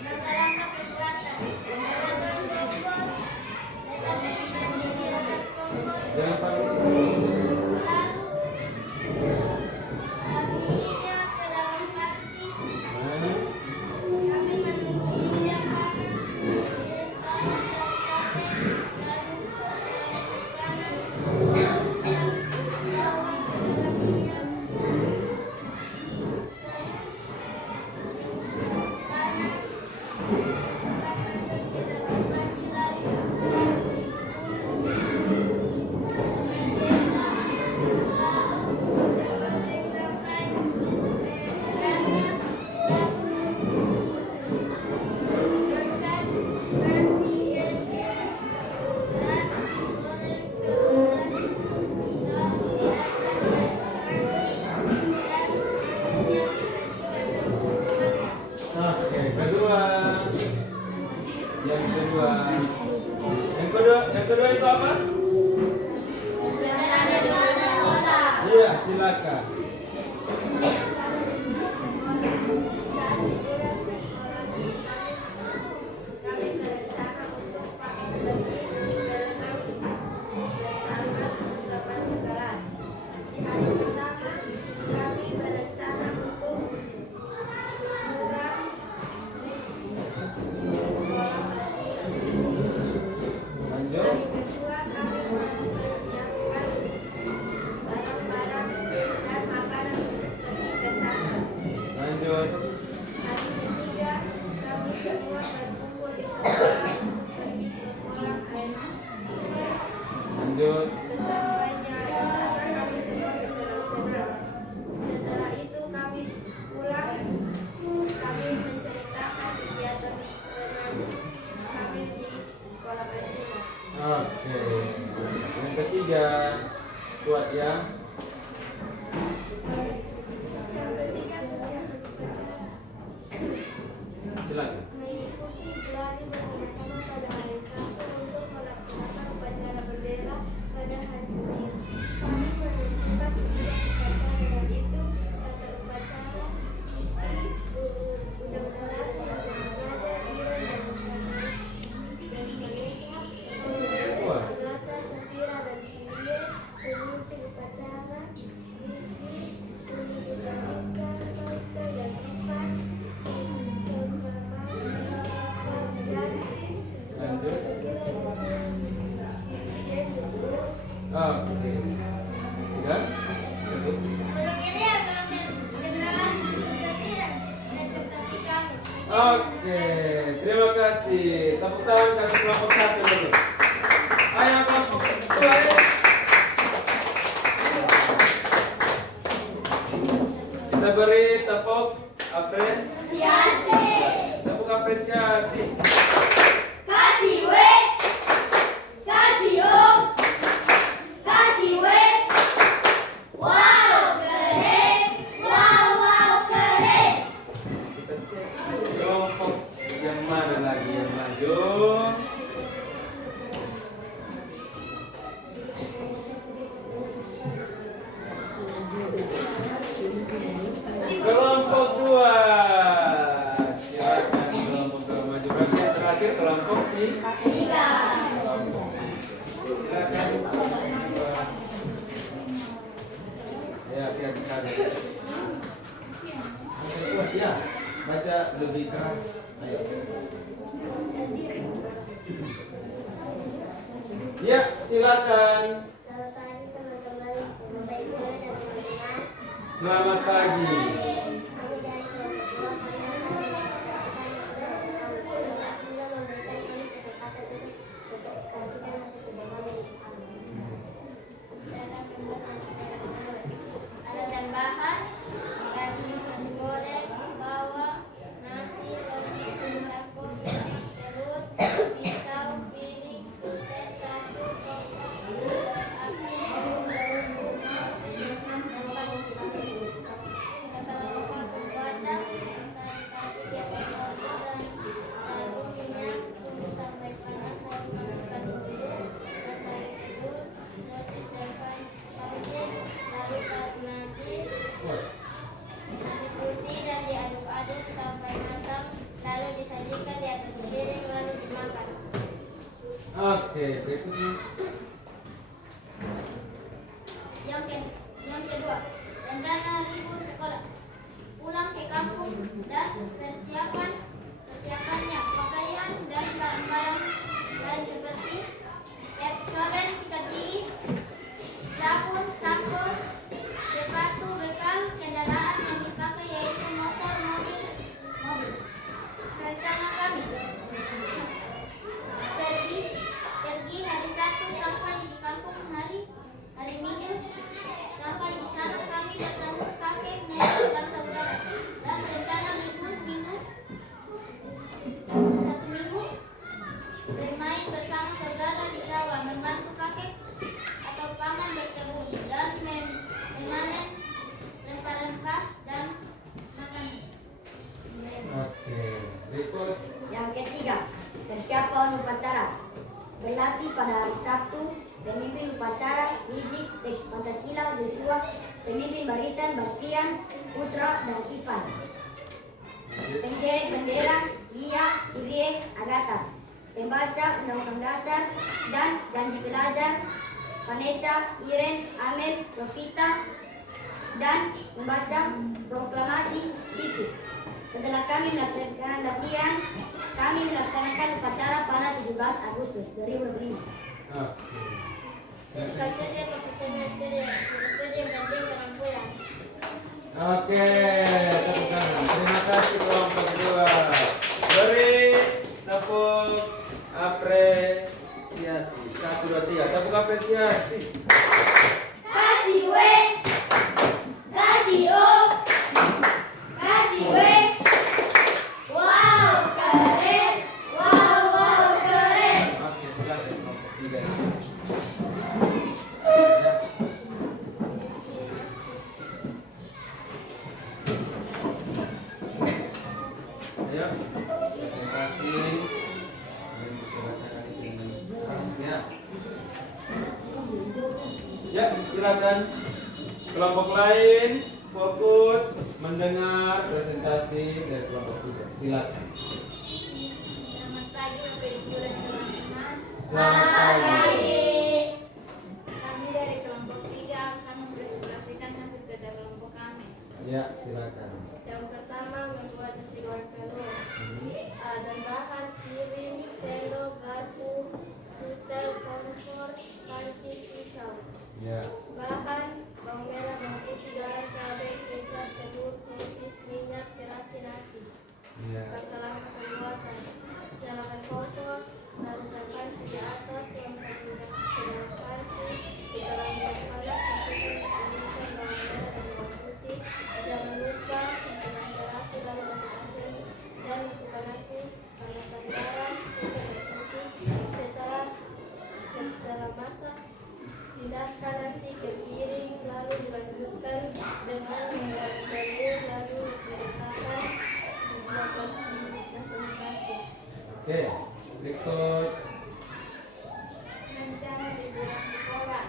langkah-langkah pembuatan. Menambahkan kompor, letakkan ikan di atas kompor, Jangan pakai. lalu tabur minyak ke dalam panci Nah, sambil menunggu minyak panas. Iris bawang dan cabai, lalu panas. Tuluskan bawang ke dalam minyak panas. Masukkan nasi ke dalam panci lalu oke, kedua. Yang kedua. Yang kedua itu apa? Iya, silakan. silakan. Mengikuti geladi bersama-sama pada hari Sabtu untuk melaksanakan upacara bendera pada hari Senin. Kami menentukan tugas upacara yaitu tata upacara, undang-undang dasar, nada, iran, dan Vanessa, Agatha, Safira, dan Kirie, pemimpin upacara, Gigi, pemimpin Vanessa, Michael, dan Ivan, Oke. Sudah? Cukup? Oke, terima kasih. Tepuk tangan kasih kelompok satu dulu. Ayo kelompok kedua. Kita beri tepuk apresiasi. Tepuk apresiasi. Kasih W, kasih O, kasih W. Wow, keren. Wow, keren. Kita cek kelompok yang mana lagi yang maju. Kelompok dua. Silakan kelompok dua maju. Berarti yang terakhir kelompok tiga. Silakan. Ya, hati-hati. Ya, baca lebih keras. Ayo. Ya, silakan. Selamat pagi. Ada tambahan, nasi goreng, bawang, nasi, roti, sako, telur, pisau, piring, teh, satu, tongkat, api, daun kurma, nasi putih dan diaduk-aduk sampai matang, lalu disajikan di atas piring lalu dimakan. Oke, berikutnya. Yang kedua, rencana libur sekolah, pulang ke kampung dan persiapannya, pakaian dan barang-barang lain seperti Pepsodent, sikat gigi, sabun, sampo, sepatu, bekal, kendaraan yang dipakai yaitu motor, mobil. Rencana kami pergi hari Sabtu sampai di kampung hari Minggu. Sampai di sana kami bertemu kakek, nenek, dan saudara. Dan rencana libur minggu, 1 minggu, bermain bersama saudara di sawah, membantu kakek atau paman berkebun, dan memanen rempah-rempah dan makan. Oke, berikut. Yang ketiga, persiapan upacara. Berlatih pada hari Sabtu, pemimpin upacara Rizik, Dex Pancasila, Joshua, pemimpin barisan Bastian, Putra, dan Ivan. Penderek bendera Lia, Irie, Agatha. Pembaca undang-undang dasar dan janji pelajar Vanessa, Iren, Amel, Rofita, dan membaca proklamasi Siti. Setelah kami melaksanakan latihan, kami melaksanakan upacara pada 17 Agustus 2005. Kerja profesional studi penting penampilan. Oke, tepuk tangan. Terima kasih kelompok kedua. Beri tepuk apresiasi. 1, 2, 3. Tepuk apresiasi. Kasih W, kasih O, kasih W. Wow, keren. Wow, keren. Oke, silakan kelompok 3. Ya. Ayo. presentasi. Kalian bisa bacakan itu dengan keras ya. Ya, silakan. Kelompok lain fokus mendengar presentasi dari kelompok 3. Silakan. Selamat pagi Bapak Ibu dan teman-teman. Selamat pagi. Kami dari kelompok 3 akan mempresentasikan hasil kerja kelompok kami. Ya, silakan. Yang pertama membuat nasi goreng telur. Dan bahan piring, sendok, garpu, sutel, kompor, panci, pisau. Ya. Bahan bawang merah, bawang putih, garam, cabai, kecap, telur, sosis, minyak, terasi, nasi. Ya. Pertama pembuatan. Nyalakan kompor, taruhkan panci di atas, tuangkan minyak ke dalam panci. Setelah minyak panas, masukkan bawang merah dan bawang putih. Jangan lupa masukkan terasi lalu masukkan asin dan masukkan nasi. Panaskan garam, kecap dan sosis. Setelah masak, pindahkan nasi ke piring lalu dilanjutkan dengan menggoreng telur lalu diletakkan sebelah nasi. Oke, berikut Rencana liburan sekolah.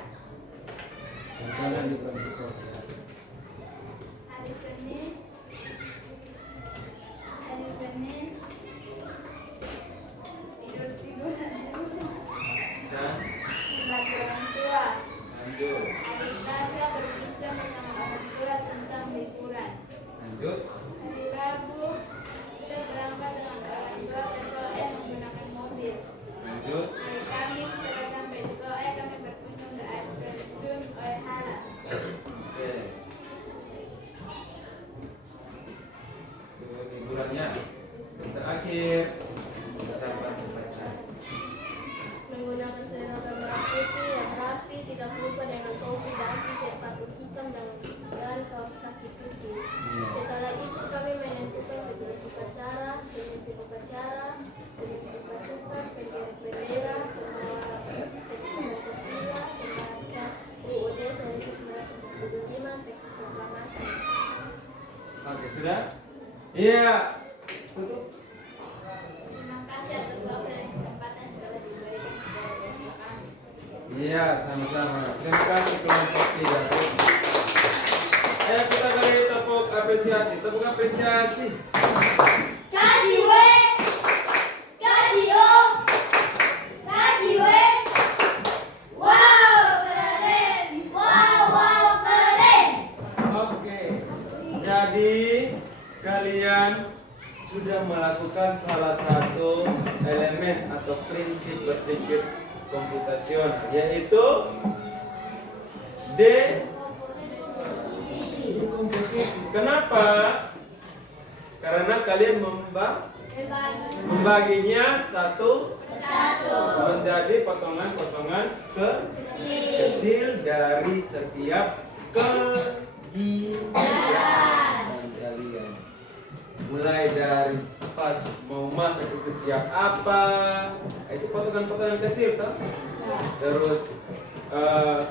rencana liburan sekolah. Hari Senin tidur Dan bagi orang tua. lanjut. Hari Selasa berbincang bersama orang tua tentang liburan. Lanjut. Hari Rabu kita berangkat dengan orang tua ke Soe menggunakan mobil. Lanjut. Hari Kamis setelah sampai di Soe kami berkunjung ke air terjun Oehala. Oke. Itu liburannya. Yang terakhir persiapan membaca. Menggunakan seragam merah putih yang rapi, tidak lupa dengan topi dasi, sepatu hitam dan kaos kaki putih. Setelah itu kami menentukan majelis upacara, pemimpin upacara, pemimpin pasukan, pengiring bendera, pembawa teks Pancasila, pembaca UUD 1945, teks proklamasi. Oke, sudah? Iya. Tutup. Terima kasih atas waktu dan kesempatan yang telah diberikan kepada kelompok kami. Iya, sama-sama. Terima kasih kelompok 3. Ayo kita beri tepuk apresiasi. Tepuk apresiasi. Kasih we, kasih om, kasih we. Wow, keren. Wow, keren. Oke. Jadi kalian sudah melakukan salah satu elemen atau prinsip berpikir komputasional, yaitu dekomposisi. Kenapa? Karena kalian membaginya satu menjadi potongan-potongan kecil dari setiap kegiatan kalian. Mulai dari pas mau masak itu siap apa, itu potongan-potongan kecil toh. Terus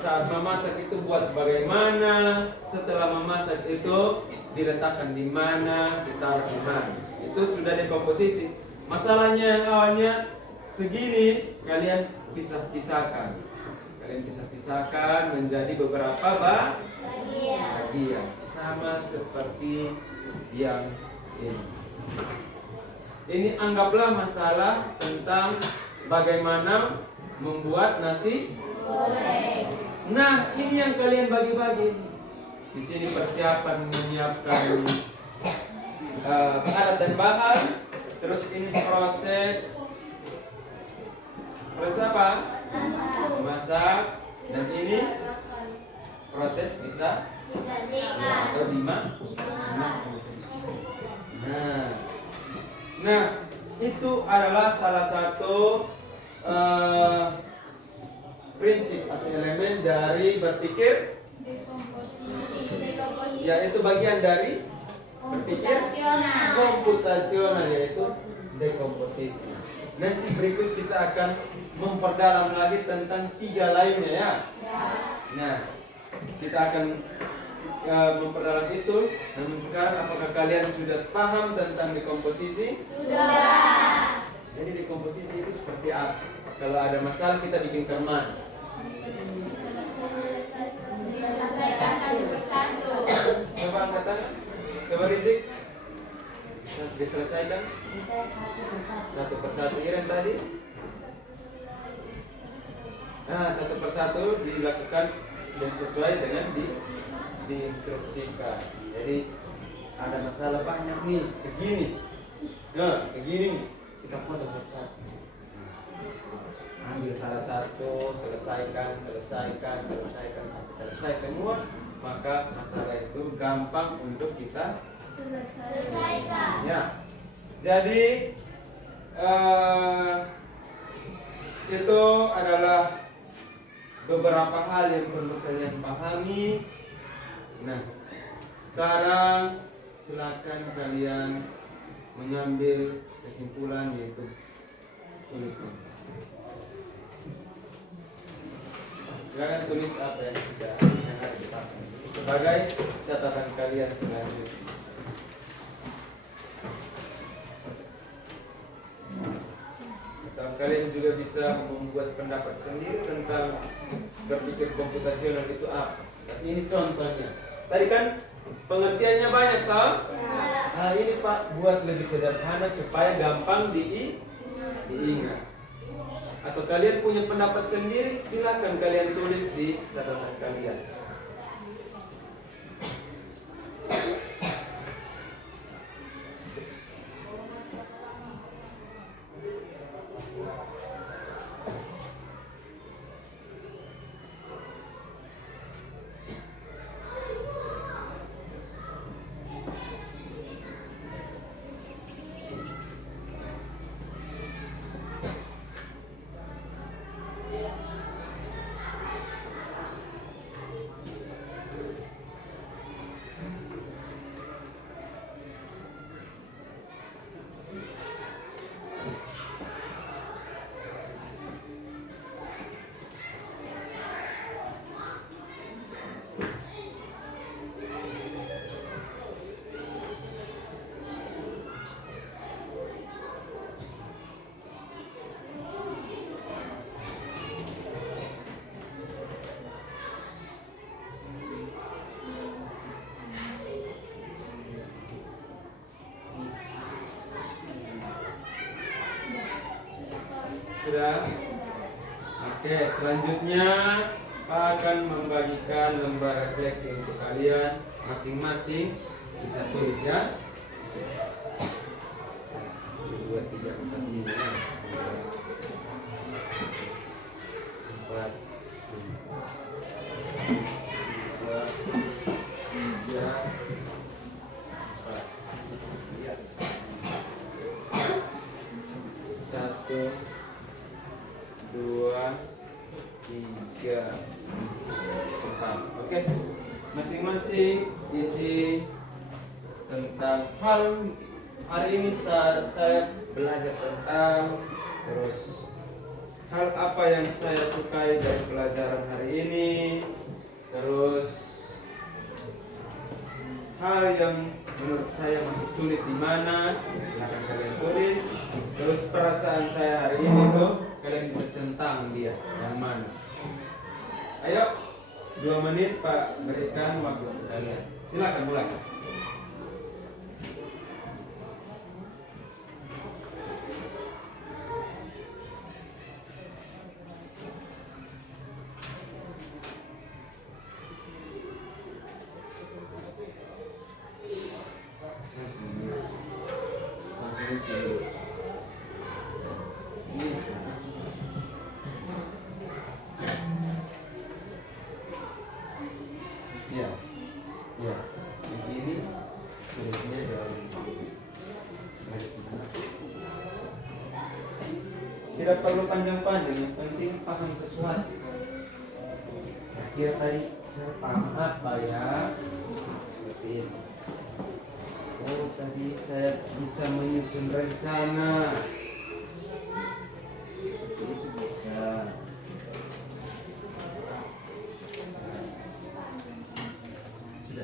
saat memasak itu buat bagaimana, setelah memasak itu diletakkan di mana, ditaruh di mana. Itu sudah dekomposisi. Masalahnya yang awalnya segini, kalian pisah-pisahkan. Kalian pisah-pisahkan menjadi beberapa bagian, sama seperti yang ini. Ini anggaplah masalah tentang bagaimana membuat nasi goreng. Nah, ini yang kalian bagi-bagi. Di sini persiapan menyiapkan alat dan bahan. Terus ini proses apa? Masak. Dan ini proses bisa atau Nah, itu adalah salah satu prinsip atau elemen dari berpikir, yaitu bagian dari berpikir komputasional, yaitu dekomposisi. Nanti berikut kita akan memperdalam lagi tentang 3 lainnya ya. Nah, kita akan memperdalam itu. Namun sekarang apakah kalian sudah paham tentang dekomposisi? Sudah. Jadi dekomposisi itu seperti apa? Kalau ada masalah kita bikin kemana? Selesaikan satu persatu. Coba angkatan, coba Rizik. Diselesaikan satu persatu. Iren tadi? Nah, satu persatu dilakukan dan sesuai dengan diinstruksikan. Jadi ada masalah banyak nih, segini. Nah, segini nih. Kita potong satu-satu. Ambil salah satu, selesaikan sampai selesai semua, maka masalah itu gampang untuk kita Selesaikan. ya. Jadi itu adalah beberapa hal yang perlu kalian pahami. Nah, sekarang silakan kalian mengambil kesimpulan, yaitu tulisnya. Silakan tulis apa yang sudah dipakai sebagai catatan kalian selanjutnya. Atau kalian juga bisa membuat pendapat sendiri tentang berpikir komputasional itu apa. Tapi ini contohnya. Tadi kan pengertiannya banyak toh? Nah ini Pak buat lebih sederhana supaya gampang diingat. Atau kalian punya pendapat sendiri, silakan kalian tulis di catatan kalian. Sudah? Oke, selanjutnya Pak akan membagikan lembar refleksi untuk kalian masing-masing. Bisa tulis ya. 1, 2, 3, 4, 5, 4, 4. Oke, masing-masing isi tentang hal hari ini saya belajar tentang, terus hal apa yang saya sukai dari pelajaran hari ini, terus hal yang menurut saya masih sulit di mana, silakan kalian tulis. Terus perasaan saya hari ini tuh kalian bisa centang dia yang mana. Ayo, 2 menit Pak berikan waktu untuk kalian. Silakan mulai. Ya, ya. Ini tulisnya jauh. Tidak perlu panjang-panjang, yang penting paham sesuatu. Kira tadi saya paham apa ya? Seperti ini. Oh, tadi saya bisa menyusun rencana. Itu bisa. Sudah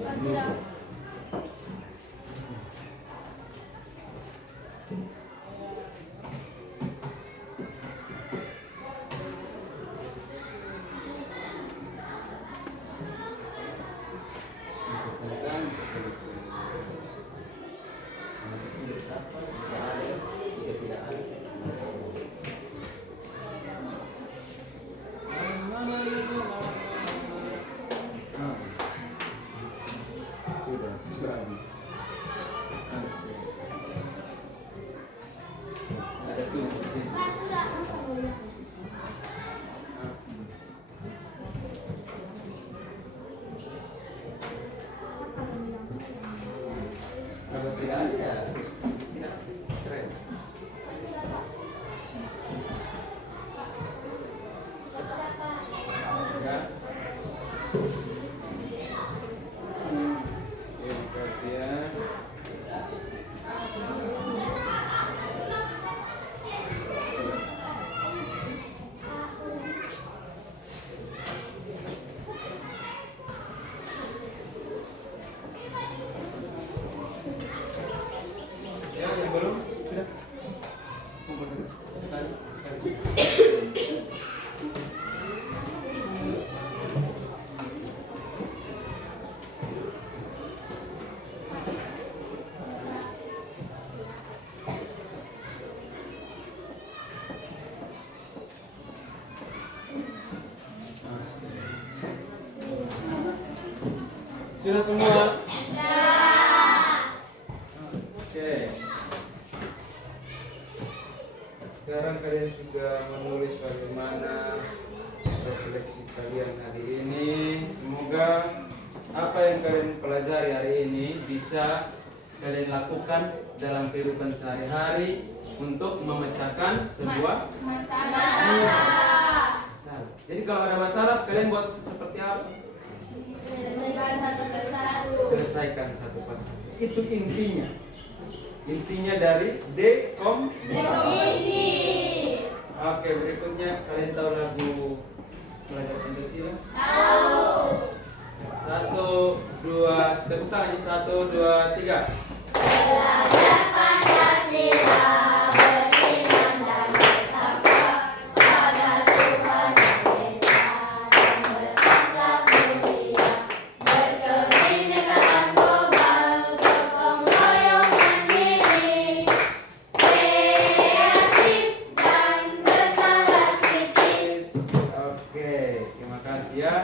Sudah. Bisa ceritakan, bisa tulis. Masih sulit apa? Tidak ada, tidak ada. Sudah habis. Oke. Ada tulis di sini. Pak, sudah. Kalau tidak ada, tidak keren. Ya. Terima kasih ya. Ya, yang belum sudah. Kumpul saja. Tarik. Sudah semua? Oke. Sekarang kalian sudah menulis bagaimana refleksi kalian hari ini. Semoga apa yang kalian pelajari hari ini bisa kalian lakukan dalam kehidupan sehari-hari untuk memecahkan sebuah masalah. Jadi kalau ada masalah, kalian buat seperti apa? Selesaikan satu persatu. Selesaikan satu persatu. Itu intinya. Intinya dari dekomposisi. Oke, berikutnya kalian tahu lagu Pelajar Pancasila? Tahu. 1, 2, tepuk tangan. 1, 2, 3. Belajar Pancasila beriman dan bertakwa pada Tuhan Yang Esa dan berakhlak mulia, berkebinekaan global, gotong royong mandiri, kreatif dan bernalar kritis. Oke, terima kasih ya.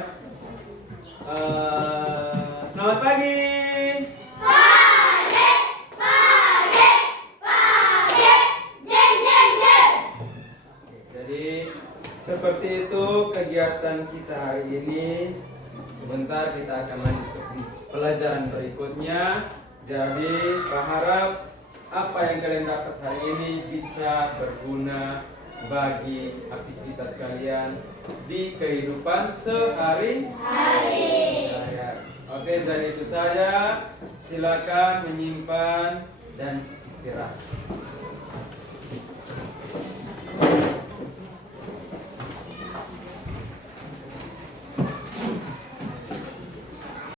Selamat pagi. Jadi seperti itu kegiatan kita hari ini. Sebentar kita akan lanjut ke pelajaran berikutnya. Jadi berharap apa yang kalian dapat hari ini bisa berguna bagi aktivitas kalian di kehidupan sehari-hari. Oke, jadi itu saja. Silakan menyimpan dan istirahat.